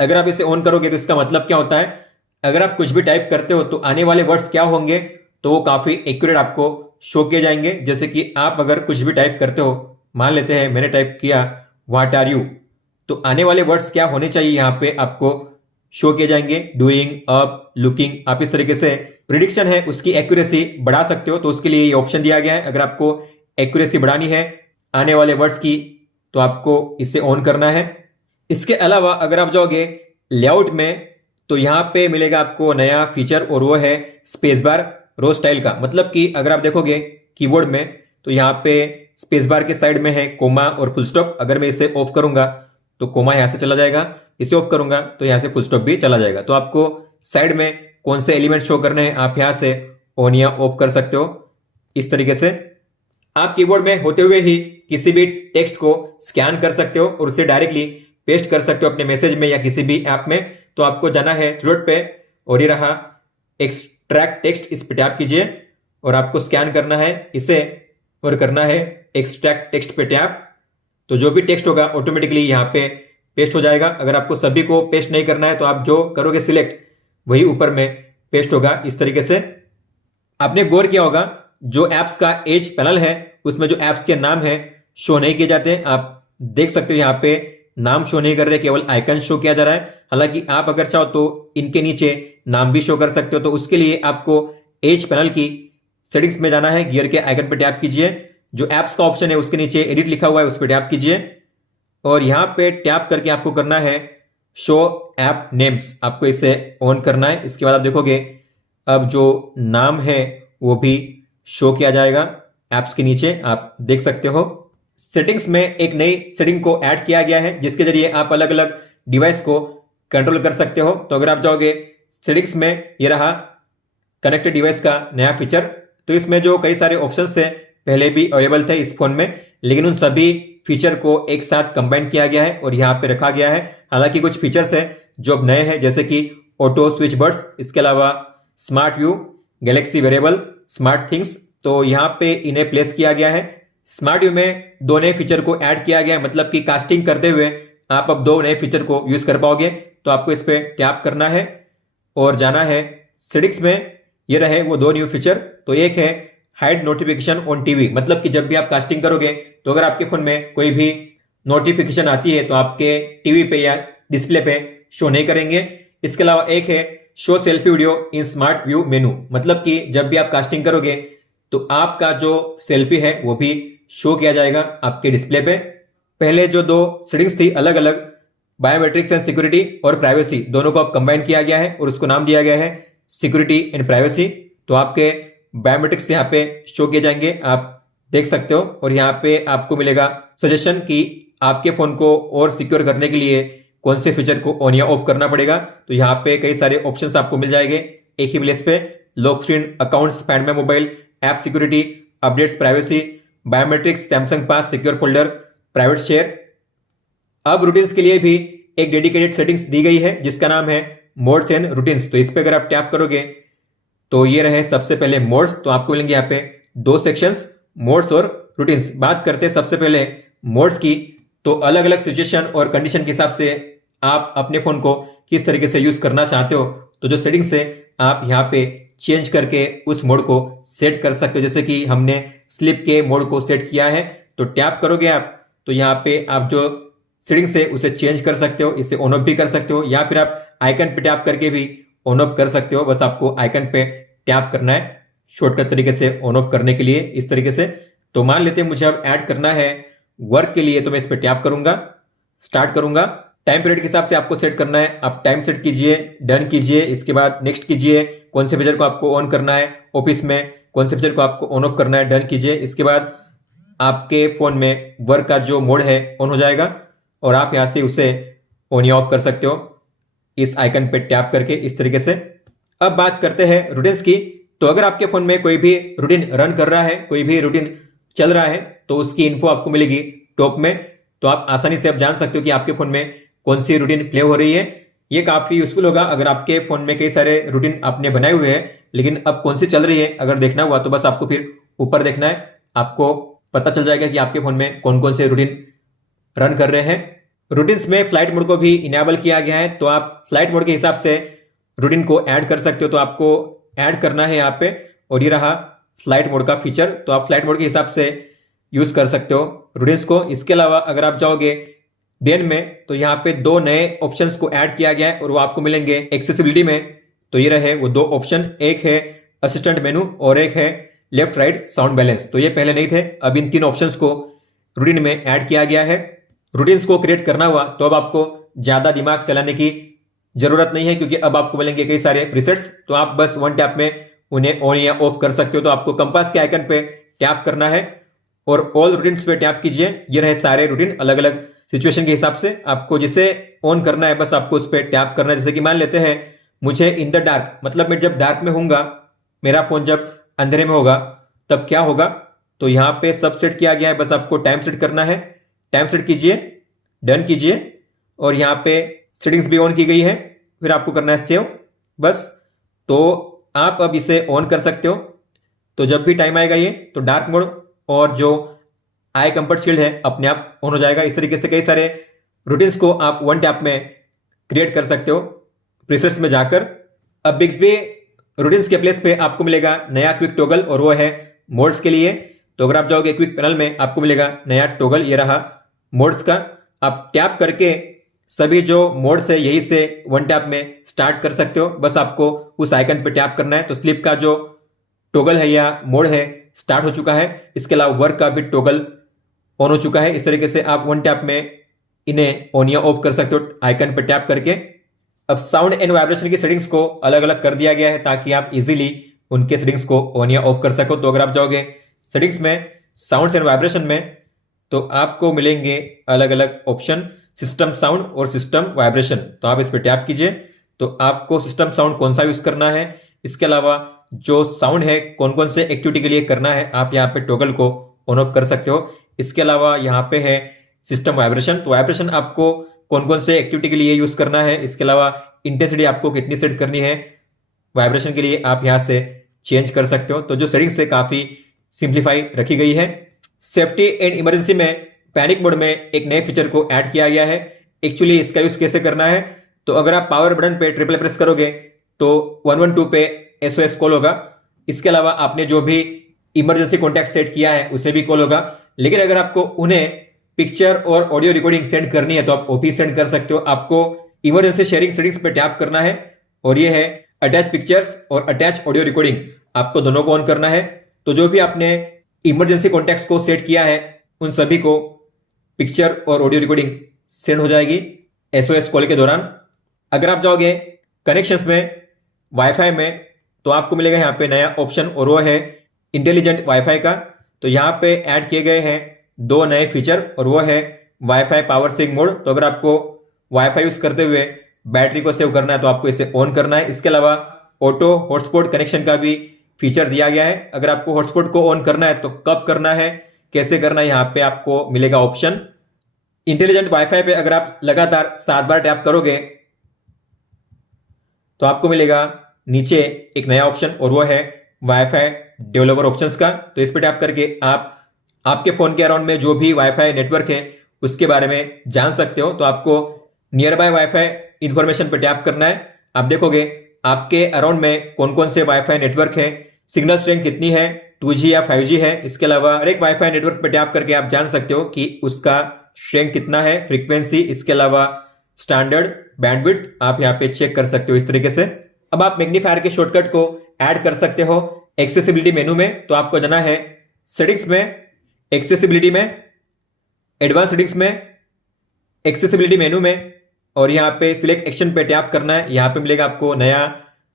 अगर आप इसे ऑन करोगे तो इसका मतलब क्या होता है, अगर आप कुछ भी टाइप करते हो तो आने वाले वर्ड्स क्या होंगे तो वो काफी एक्यूरेट आपको शो किए जाएंगे। जैसे कि आप अगर कुछ भी टाइप करते हो, मान लेते हैं मैंने टाइप किया व्हाट आर यू, तो आने वाले वर्ड्स क्या होने चाहिए यहाँ पे आपको शो किए जाएंगे। Doing, up, looking. आप इस तरीके से प्रिडिक्शन है उसकी एक्यूरेसी बढ़ा सकते हो। तो उसके लिए ये ऑप्शन दिया गया है। अगर आपको एक्यूरेसी बढ़ानी है आने वाले वर्ड्स की तो आपको इसे ऑन करना है। इसके अलावा अगर आप जाओगे लेआउट में तो यहाँ पे मिलेगा आपको नया फीचर और वो है स्पेस बार रो स्टाइल का। मतलब कि अगर आप देखोगे कीबोर्ड में तो यहाँ पे स्पेस बार के साइड में है कोमा और फुल स्टॉप। अगर मैं इसे ऑफ करूंगा तो कोमा यहां से चला जाएगा, इसे ऑफ करूंगा तो यहां से फुल स्टॉप भी चला जाएगा। तो आपको साइड में कौन से एलिमेंट शो करने हैं आप यहां से ऑन या ऑफ कर सकते हो इस तरीके से। आप कीबोर्ड में होते हुए ही किसी भी टेक्स्ट को स्कैन कर सकते हो और उसे डायरेक्टली पेस्ट कर सकते हो अपने मैसेज में या किसी भी ऐप में। तो आपको जाना है थ्रू डॉट पे और ये रहा एक्सट्रैक्ट टेक्स्ट, इस पे टैप कीजिए और आपको स्कैन करना है इसे और करना है एक्सट्रैक्ट टेक्स्ट पे टैप। तो जो भी टेक्स्ट होगा ऑटोमेटिकली यहाँ पे पेस्ट हो जाएगा। अगर आपको सभी को पेस्ट नहीं करना है तो आप जो करोगे सिलेक्ट वही ऊपर में पेस्ट होगा इस तरीके से। आपने गौर किया होगा जो एप्स का एज पैनल है उसमें जो एप्स के नाम है शो नहीं किए जाते। आप देख सकते हो यहाँ पे नाम शो नहीं कर रहे, केवल आइकन शो किया जा रहा है। हालांकि आप अगर चाहो तो इनके नीचे नाम भी शो कर सकते हो। तो उसके लिए आपको एज पैनल की सेटिंग्स में जाना है, गियर के आइकन पर टैप कीजिए, जो एप्स का ऑप्शन है उसके नीचे एडिट लिखा हुआ है उस पर टैप कीजिए और यहां पे टैप करके आपको करना है शो ऐप नेम्स, आपको इसे ऑन करना है। इसके बाद आप देखोगे अब जो नाम है वो भी शो किया जाएगा एप्स के नीचे, आप देख सकते हो। सेटिंग्स में एक नई सेटिंग को ऐड किया गया है जिसके जरिए आप अलग अलग डिवाइस को कंट्रोल कर सकते हो। तो अगर आप जाओगे सेटिंग्स में, ये रहा कनेक्टेड डिवाइस का नया फीचर। तो इसमें जो कई सारे ऑप्शंस थे पहले भी अवेलेबल थे इस फोन में, लेकिन उन सभी फीचर को एक साथ कंबाइन किया गया है और यहाँ पे रखा गया है। हालांकि कुछ फीचर्स है जो अब नए हैं जैसे कि ऑटो स्विच बर्ड्स, इसके अलावा smart view, Galaxy variable, smart things, तो यहाँ पे इन्हें प्लेस किया गया है स्मार्ट व्यू में दो नए फीचर को ऐड किया गया है, मतलब कि कास्टिंग करते हुए आप अब दो नए फीचर को यूज कर पाओगे। तो आपको इस पर टैप करना है और जाना है सेटिंग्स में। ये रहे वो दो न्यू फीचर। तो एक है हाइड नोटिफिकेशन ऑन टीवी, मतलब कि जब भी आप कास्टिंग करोगे तो अगर आपके फोन में कोई भी नोटिफिकेशन आती है तो आपके टीवी पे या डिस्प्ले पे शो नहीं करेंगे। इसके अलावा एक है शो सेल्फी वीडियो इन स्मार्ट व्यू मेनू, मतलब कि जब भी आप कास्टिंग करोगे तो आपका जो सेल्फी है वो भी शो किया जाएगा आपके डिस्प्ले पे। पहले जो दो सेटिंग्स थी अलग अलग, बायोमेट्रिक्स एंड सिक्योरिटी और प्राइवेसी, दोनों को अब कंबाइन किया गया है और उसको नाम दिया गया है सिक्योरिटी एंड प्राइवेसी। तो आपके बायोमेट्रिक्स यहाँ पे शो किए जाएंगे, आप देख सकते हो। और यहाँ पे आपको मिलेगा सजेशन कि आपके फोन को और सिक्योर करने के लिए कौन से फीचर को ऑन या ऑफ करना पड़ेगा। तो यहाँ पे कई सारे ऑप्शंस आपको मिल जाएंगे एक ही प्लेस पे। Lock screen, accounts, find my mobile, app security, updates, privacy, biometrics, Samsung pass, secure folder, private share. अब रूटीन्स के लिए भी एक डेडिकेटेड सेटिंग्स दी गई है जिसका नाम है मोड्स एंड रूटीन्स। तो इस पे अगर आप टैप करोगे तो ये रहे सबसे पहले मोड्स। तो आपको मिलेंगे यहाँ पे दो सेक्शंस, मोड्स और रूटीन्स। बात करते हैं सबसे पहले मोड्स की। तो अलग अलग सिचुएशन और कंडीशन के हिसाब से आप अपने फोन को किस तरीके से यूज करना चाहते हो, तो जो सेटिंग्स है आप यहाँ पे चेंज करके उस मोड को सेट कर सकते हो। जैसे कि हमने स्लिप के मोड को सेट किया है, तो टैप करोगे आप तो यहाँ पे आप जो सेटिंग्स है उसे चेंज कर सकते हो, इसे ऑन ऑफ भी कर सकते हो, या फिर आप आइकन पे टैप करके भी ऑन ऑफ कर सकते हो। बस आपको आइकन पे टैप करना है शॉर्टकट तरीके से ऑन ऑफ करने के लिए, इस तरीके से। तो मान लेते हैं मुझे अब ऐड करना है वर्क के लिए, तो मैं इस पर टैप करूंगा, स्टार्ट करूंगा। टाइम पीरियड के हिसाब से आपको सेट करना है, आप टाइम सेट कीजिए, डन कीजिए, इसके बाद नेक्स्ट कीजिए। कौन से फीचर को आपको ऑन करना है, ऑफिस में कौन से फीचर को आपको ऑन ऑफ करना है, डन कीजिए। इसके बाद आपके फोन में वर्क का जो मोड है ऑन हो जाएगा और आप यहां से उसे ऑन या ऑफ कर सकते हो इस आइकन पे टैप करके, इस तरीके से। अब बात करते हैं रूटीन्स की। तो अगर आपके फोन में कोई भी रूटीन रन कर रहा है, कोई भी रूटीन चल रहा है, तो उसकी इन्फो आपको मिलेगी टॉप में। तो आप आसानी से अब जान सकते हो कि आपके फोन में कौन सी रूटीन प्ले हो रही है। ये काफी यूजफुल होगा अगर आपके फोन में कई सारे रूटीन आपने बनाए हुए हैं लेकिन अब कौन सी चल रही है अगर देखना हुआ तो बस आपको फिर ऊपर देखना है, आपको पता चल जाएगा कि आपके फोन में कौन कौन से रूटीन रन कर रहे हैं। रूटीन्स में फ्लाइट मोड को भी इनेबल किया गया है, तो आप फ्लाइट मोड के हिसाब से रूटीन को ऐड कर सकते हो। तो आपको ऐड करना है यहाँ पे, और ये रहा फ्लाइट मोड का फीचर। तो आप फ्लाइट मोड के हिसाब से यूज कर सकते हो रूटीन्स को। इसके अलावा अगर आप जाओगे देन में, तो यहाँ पे दो नए ऑप्शंस को ऐड किया गया है और वो आपको मिलेंगे एक्सेसिबिलिटी में। तो ये रहे वो दो ऑप्शन, एक है असिस्टेंट मेनू और एक है लेफ्ट राइट साउंड बैलेंस। तो ये पहले नहीं थे, अब इन तीन ऑप्शंस को रूटीन में ऐड किया गया है। रूटीन्स को क्रिएट करना हुआ तो अब आपको ज्यादा दिमाग चलाने की जरूरत नहीं है, क्योंकि अब आपको मिलेंगे कई सारे प्रीसेट्स। तो आप बस वन टैप में उन्हें ऑन या ऑफ कर सकते हो। तो आपको कंपास के आइकन पे टैप करना है और ऑल रूटीन्स पे टैप कीजिए। ये रहे सारे रूटीन अलग अलग सिचुएशन के हिसाब से। आपको जिसे ऑन करना है बस आपको उस पर टैप करना है। जैसे कि मान लेते हैं मुझे इन द डार्क, मतलब मैं जब डार्क में होऊंगा, मेरा फोन जब अंधेरे में होगा तब क्या होगा, तो यहाँ पे सब सेट किया गया है। बस आपको टाइम सेट करना है, टाइम सेट कीजिए, डन कीजिए, और यहाँ पे सेटिंग्स भी ऑन की गई है। फिर आपको करना है सेव, बस। तो आप अब इसे ऑन कर सकते हो। तो जब भी टाइम आएगा ये, तो डार्क मोड और जो आई कंफर्ट शील्ड है अपने आप ऑन हो जाएगा। इस तरीके से कई सारे रूटीन्स को आप वन टैप में क्रिएट कर सकते हो प्रीसेट्स में जाकर। अब बिक्सबी रूटीन्स के प्लेस पे आपको मिलेगा नया क्विक टॉगल, और वो है मोड्स के लिए। तो अगर आप जाओगे क्विक पैनल में आपको मिलेगा नया टॉगल, ये रहा मोड्स का। आप टैप करके सभी जो मोड्स है यही से वन टैप में स्टार्ट कर सकते हो। बस आपको उस आइकन पे टैप करना है। तो स्लिप का जो टॉगल है या मोड है स्टार्ट हो चुका है। इसके अलावा वर्क का भी टॉगल ऑन हो चुका है। इस तरीके से आप वन टैप में इन्हें ऑन या ऑफ कर सकते हो आइकन पे टैप करके। अब साउंड एंड वाइब्रेशन की सेटिंग्स को अलग अलग कर दिया गया है ताकि आप इजीली उनके सेटिंग्स को ऑन या ऑफ कर सको। तो अगर आप जाओगे सेटिंग्स में, साउंड एंड वाइब्रेशन में, तो आपको मिलेंगे अलग अलग ऑप्शन, सिस्टम साउंड और सिस्टम वाइब्रेशन। तो आप इस पर टैप कीजिए तो आपको सिस्टम साउंड कौन सा यूज करना है, इसके अलावा जो साउंड है कौन कौन से एक्टिविटी के लिए करना है, आप यहाँ पे टॉगल को ऑन ऑफ कर सकते हो। इसके अलावा यहाँ पे है सिस्टम वाइब्रेशन। तो वाइब्रेशन आपको कौन कौन से एक्टिविटी के लिए यूज करना है, इसके अलावा इंटेंसिटी आपको कितनी सेट करनी है वाइब्रेशन के लिए, आप यहाँ से चेंज कर सकते हो। तो जो सेटिंग्स है काफी सिंप्लीफाई रखी गई है। सेफ्टी एंड इमरजेंसी में पैनिक मोड में एक नए फीचर को ऐड किया गया है। एक्चुअली इसका यूज कैसे करना है, तो अगर आप पावर बटन पे ट्रिपल प्रेस करोगे तो 112 पे SOS कॉल होगा। इसके अलावा आपने जो भी इमरजेंसी कॉन्टैक्ट सेट किया है उसे भी कॉल होगा। लेकिन अगर आपको उन्हें पिक्चर और ऑडियो रिकॉर्डिंग सेंड करनी है तो आप OP सेंड कर सकते हो। आपको इमरजेंसी शेयरिंग सेटिंग्स पे टैप करना है और ये है अटैच पिक्चर्स और अटैच ऑडियो रिकॉर्डिंग, आपको दोनों को ऑन करना है। तो जो भी आपने इमरजेंसी कॉन्टैक्ट्स को सेट किया है उन सभी को पिक्चर और ऑडियो रिकॉर्डिंग सेंड हो जाएगी SOS कॉल के दौरान। अगर आप जाओगे कनेक्शंस में वाईफाई में तो आपको मिलेगा यहाँ पे नया ऑप्शन और वो है इंटेलिजेंट वाईफाई का। तो यहाँ पे ऐड किए गए हैं 2 नए फीचर और वो है वाईफाई पावर सेविंग मोड। तो अगर आपको वाईफाई यूज करते हुए बैटरी को सेव करना है तो आपको इसे ऑन करना है। इसके अलावा ऑटो हॉटस्पॉट कनेक्शन का भी फीचर दिया गया है। अगर आपको हॉटस्पॉट को ऑन करना है तो कब करना है, कैसे करना है, यहाँ पे आपको मिलेगा ऑप्शन। इंटेलिजेंट वाईफाई पे अगर आप लगातार 7 बार टैप करोगे तो आपको मिलेगा नीचे एक नया ऑप्शन और वो है वाईफाई डेवलपर ऑप्शंस का। तो इस पे टैप करके आप आपके फोन के अराउंड में जो भी वाईफाई नेटवर्क है उसके बारे में जान सकते हो। तो आपको नियर बाय वाईफाई इंफॉर्मेशन पे टैप करना है। आप देखोगे आपके अराउंड में कौन कौन से वाईफाई नेटवर्क है, सिग्नल स्ट्रेंथ कितनी है, 2G या 5G है। इसके अलावा हर एक वाईफाई नेटवर्क पे टैप करके आप जान सकते हो कि उसका स्ट्रेंथ कितना है, फ्रीक्वेंसी, इसके अलावा स्टैंडर्ड बैंडविड्थ आप यहाँ पे चेक कर सकते हो इस तरीके से। अब आप मैग्नीफायर के शॉर्टकट को ऐड कर सकते हो एक्सेसिबिलिटी मेनू में। तो आपको जाना है सेटिंग्स में, एक्सेसिबिलिटी में, एडवांस सेटिंग्स में, एक्सेसिबिलिटी मेनू में और यहाँ पे सिलेक्ट एक्शन पे टैप करना है। यहाँ पे मिलेगा आपको नया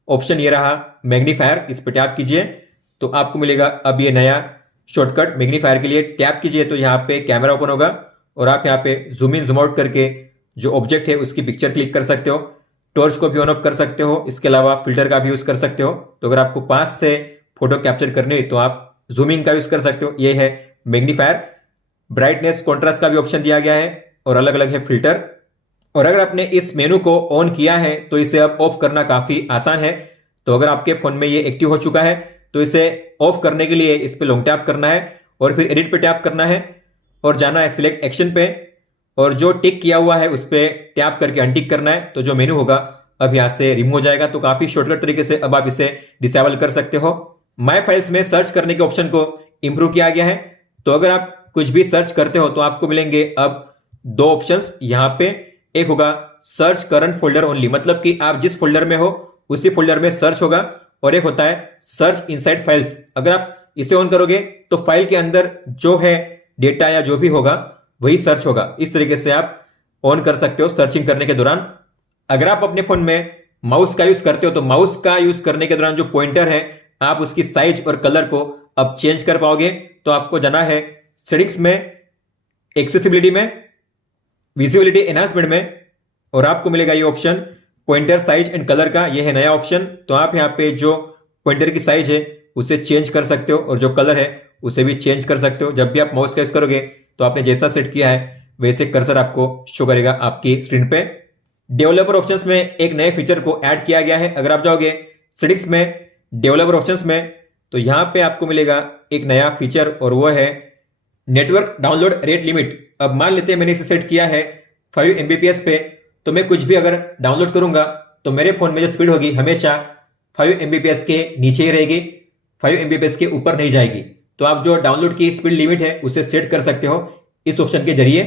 ऑप्शन, ये रहा मैग्नीफायर, इस पे टैप कीजिए तो आपको मिलेगा अब ये नया शॉर्टकट मैग्नीफायर के लिए। टैप कीजिए तो यहाँ पे कैमरा ओपन होगा और आप यहाँ पे जूम इन जूम आउट करके जो ऑब्जेक्ट है उसकी पिक्चर क्लिक कर सकते हो। टॉर्च को भी ऑन ऑफ कर सकते हो, इसके अलावा फिल्टर का भी यूज कर सकते हो। तो अगर आपको पास से फोटो कैप्चर करनी हो तो आप जूमिंग का यूज कर सकते हो। ये है मैग्नीफायर। ब्राइटनेस कॉन्ट्रास्ट का भी ऑप्शन दिया गया है और अलग अलग है फिल्टर। और अगर आपने इस मेनू को ऑन किया है तो इसे अब ऑफ करना काफी आसान है। तो अगर आपके फोन में ये एक्टिव हो चुका है तो इसे ऑफ करने के लिए इस पे लॉन्ग टैप करना है और फिर एडिट पे टैप करना है और जाना है सिलेक्ट एक्शन पे और जो टिक किया हुआ है उस पे टैप करके अनटिक करना है। तो जो मेनू होगा अब यहाँ से रिमूव हो जाएगा। तो काफी शॉर्टकट तरीके से अब आप इसे डिसेबल कर सकते हो। माय फाइल्स में सर्च करने के ऑप्शन को इंप्रूव किया गया है। तो अगर आप कुछ भी सर्च करते हो तो आपको मिलेंगे अब 2 ऑप्शंस यहाँ पे। एक होगा सर्च करंट फोल्डर ओनली, मतलब कि आप जिस फोल्डर में हो उसी फोल्डर में सर्च होगा। और एक होता है सर्च इनसाइड फाइल्स। अगर आप इसे ऑन करोगे तो फाइल के अंदर जो है डेटा या जो भी होगा वही सर्च होगा। इस तरीके से आप ऑन कर सकते हो सर्चिंग करने के दौरान। अगर आप अपने फोन में माउस का यूज करते हो तो माउस का यूज करने के दौरान जो पॉइंटर है आप उसकी साइज और कलर को अब चेंज कर पाओगे। तो आपको जाना है सेटिंग्स में, एक्सेसिबिलिटी में, विजिबिलिटी एनहांसमेंट में और आपको मिलेगा ये option pointer size and colour का। ये है नया ऑप्शन। तो आप यहाँ पे जो पॉइंटर की साइज है उसे चेंज कर सकते हो और जो कलर है उसे भी चेंज कर सकते हो। जब भी आप माउस का यूज करोगे तो आपने जैसा सेट किया है वैसे कर्सर आपको शो करेगा आपकी स्क्रीन पे। डेवलपर ऑप्शंस में एक नए फीचर को ऐड किया गया है। अगर आप जाओगे सेटिंग्स में, डेवलपर ऑप्शंस में, तो यहां पे आपको मिलेगा एक नया फीचर और वो है नेटवर्क डाउनलोड रेट लिमिट। अब मान लेते हैं मैंने इसे सेट किया है 5 Mbps पे, तो मैं कुछ भी अगर डाउनलोड करूंगा तो मेरे फोन में जो स्पीड होगी हमेशा 5 Mbps के नीचे ही रहेगी, 5 Mbps के ऊपर नहीं जाएगी। तो आप जो डाउनलोड की स्पीड लिमिट है उसे सेट कर सकते हो इस ऑप्शन के जरिए।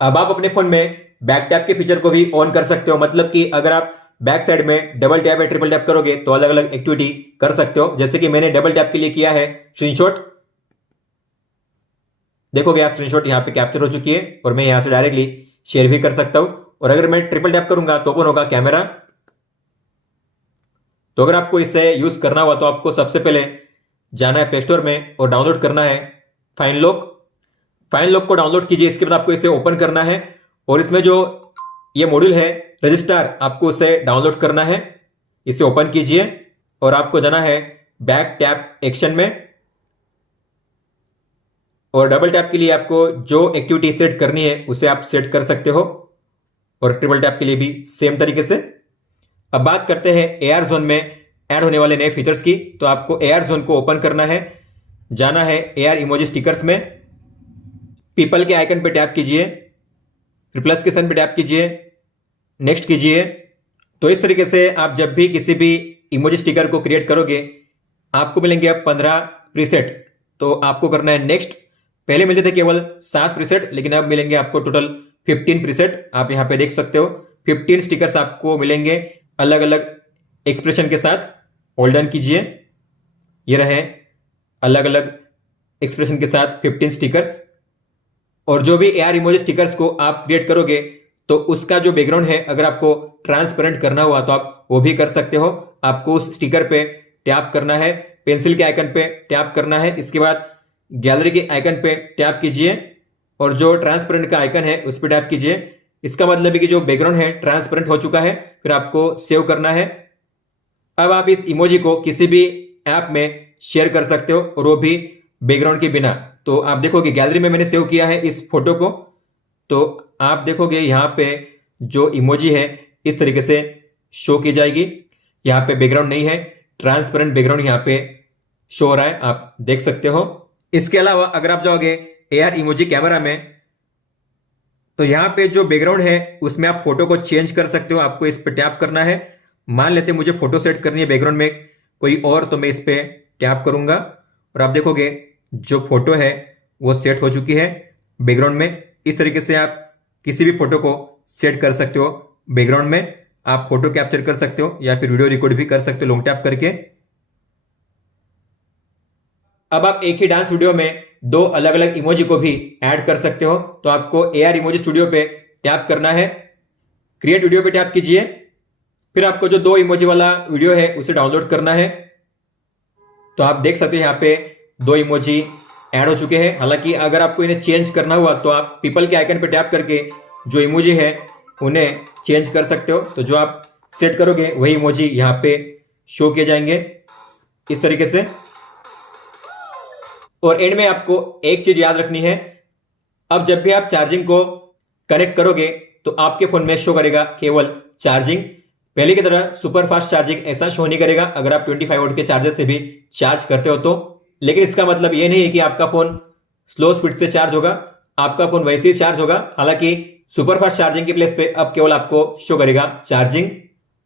अब आप अपने फोन में बैक टैप के फीचर को भी ऑन कर सकते हो, मतलब कि अगर आप बैक साइड में डबल टैप या ट्रिपल टैप करोगे तो अलग अलग एक्टिविटी कर सकते हो। जैसे कि मैंने डबल टैप के लिए किया है स्क्रीनशॉट, देखोगे आप स्क्रीनशॉट यहाँ पे कैप्चर हो चुकी है और मैं यहाँ से डायरेक्टली शेयर भी कर सकता हूं। और अगर मैं ट्रिपल टैप करूंगा तो ओपन होगा कैमरा। तो अगर आपको इसे यूज करना हुआ तो आपको सबसे पहले जाना है प्ले स्टोर में और डाउनलोड करना है फाइन लॉक। फाइन लॉक को डाउनलोड कीजिए। इसके बाद आपको इसे ओपन करना है और इसमें जो ये मॉड्यूल है रजिस्टर, आपको उसे डाउनलोड करना है। इसे ओपन कीजिए और आपको जाना है बैक टैप एक्शन में और डबल टैप के लिए आपको जो एक्टिविटी सेट करनी है उसे आप सेट कर सकते हो और ट्रिपल टैप के लिए भी सेम तरीके से। अब बात करते हैं AR जोन में ऐड होने वाले नए फीचर्स की। तो आपको AR जोन को ओपन करना है, जाना है AR इमोजी स्टिकर्स में पीपल के आइकन पे टैप कीजिए, फिर प्लस के साइन पे टैप कीजिए, नेक्स्ट कीजिए। तो इस तरीके से आप जब भी किसी भी इमोजी स्टिकर को क्रिएट करोगे आपको मिलेंगे अब 15 प्रीसेट। तो आपको करना है नेक्स्ट। पहले मिलते थे केवल 7 प्रीसेट, लेकिन अब मिलेंगे आपको टोटल 15 प्रीसेट। आप यहां पे देख सकते हो 15 स्टिकर्स आपको मिलेंगे अलग अलग एक्सप्रेशन के साथ। होल्ड ऑन कीजिए, ये रहे अलग अलग एक्सप्रेशन के साथ 15 स्टिकर्स। और जो भी AR इमोजी स्टिकर्स को आप क्रिएट करोगे तो उसका जो बैकग्राउंड है अगर आपको ट्रांसपेरेंट करना हुआ तो आप वो भी कर सकते हो। आपको उस स्टिकर पे टैप करना है, पेंसिल के आइकन पे टैप करना है, इसके बाद गैलरी के आइकन पे टैप कीजिए और जो ट्रांसपेरेंट का आइकन है उस पर टैप कीजिए। इसका मतलब है कि जो बैकग्राउंड है ट्रांसपेरेंट हो चुका है। फिर आपको सेव करना है। अब आप इस इमोजी को किसी भी ऐप में शेयर कर सकते हो और वो भी बैकग्राउंड के बिना। तो आप देखोगे गैलरी में मैंने सेव किया है इस फोटो को, तो आप देखोगे यहाँ पे जो इमोजी है इस तरीके से शो की जाएगी। यहाँ पे बैकग्राउंड नहीं है, ट्रांसपेरेंट बैकग्राउंड यहाँ पे शो हो रहा है, आप देख सकते हो। इसके अलावा अगर आप जाओगे AR इमोजी कैमरा में तो यहाँ पे जो बैकग्राउंड है उसमें आप फोटो को चेंज कर सकते हो। आपको इस पे टैप करना है। मान लेते मुझे फोटो सेट करनी है बैकग्राउंड में कोई और, तो मैं इस पे टैप करूंगा और आप देखोगे जो फोटो है वो सेट हो चुकी है बैकग्राउंड में। इस तरीके से आप किसी भी फोटो को सेट कर सकते हो बैकग्राउंड में। आप फोटो कैप्चर कर सकते हो या फिर वीडियो रिकॉर्ड भी कर सकते हो लॉन्ग टैप करके। अब आप एक ही डांस वीडियो में 2 अलग अलग इमोजी को भी ऐड कर सकते हो। तो आपको AR इमोजी स्टूडियो पे टैप करना है, क्रिएट वीडियो पे टैप कीजिए, फिर आपको जो 2 इमोजी वाला वीडियो है उसे डाउनलोड करना है। तो आप देख सकते हो यहाँ पे 2 इमोजी ऐड हो चुके हैं। हालांकि अगर आपको इन्हें चेंज करना हुआ तो आप पीपल के आइकन पे टैप करके जो इमोजी है उन्हें चेंज कर सकते हो। तो जो आप सेट करोगे वही इमोजी यहाँ पे शो किए जाएंगे इस तरीके से। और एंड में आपको एक चीज याद रखनी है, अब जब भी आप चार्जिंग को कनेक्ट करोगे तो आपके फोन में शो करेगा केवल चार्जिंग। पहले की तरह सुपर फास्ट चार्जिंग ऐसा शो नहीं करेगा अगर आप 25 वोल्ट के चार्जर से भी चार्ज करते हो तो। लेकिन इसका मतलब ये नहीं है कि आपका फोन स्लो स्पीड से चार्ज होगा, आपका फोन वैसे ही चार्ज होगा। हालांकि सुपर फास्ट चार्जिंग के प्लेस पे अब केवल आपको शो करेगा चार्जिंग।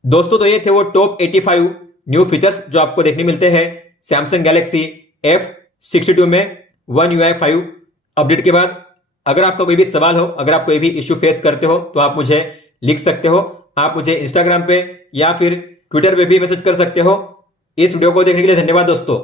दोस्तों तो ये थे वो टॉप 85 न्यू फीचर्स जो आपको देखने मिलते हैं सैमसंग गैलेक्सी F62 में One UI 5 अपडेट के बाद। अगर आपका कोई भी सवाल हो, अगर आप कोई भी इश्यू फेस करते हो तो आप मुझे लिख सकते हो। आप मुझे इंस्टाग्राम पे या फिर ट्विटर पे भी मैसेज कर सकते हो। इस वीडियो को देखने के लिए धन्यवाद दोस्तों।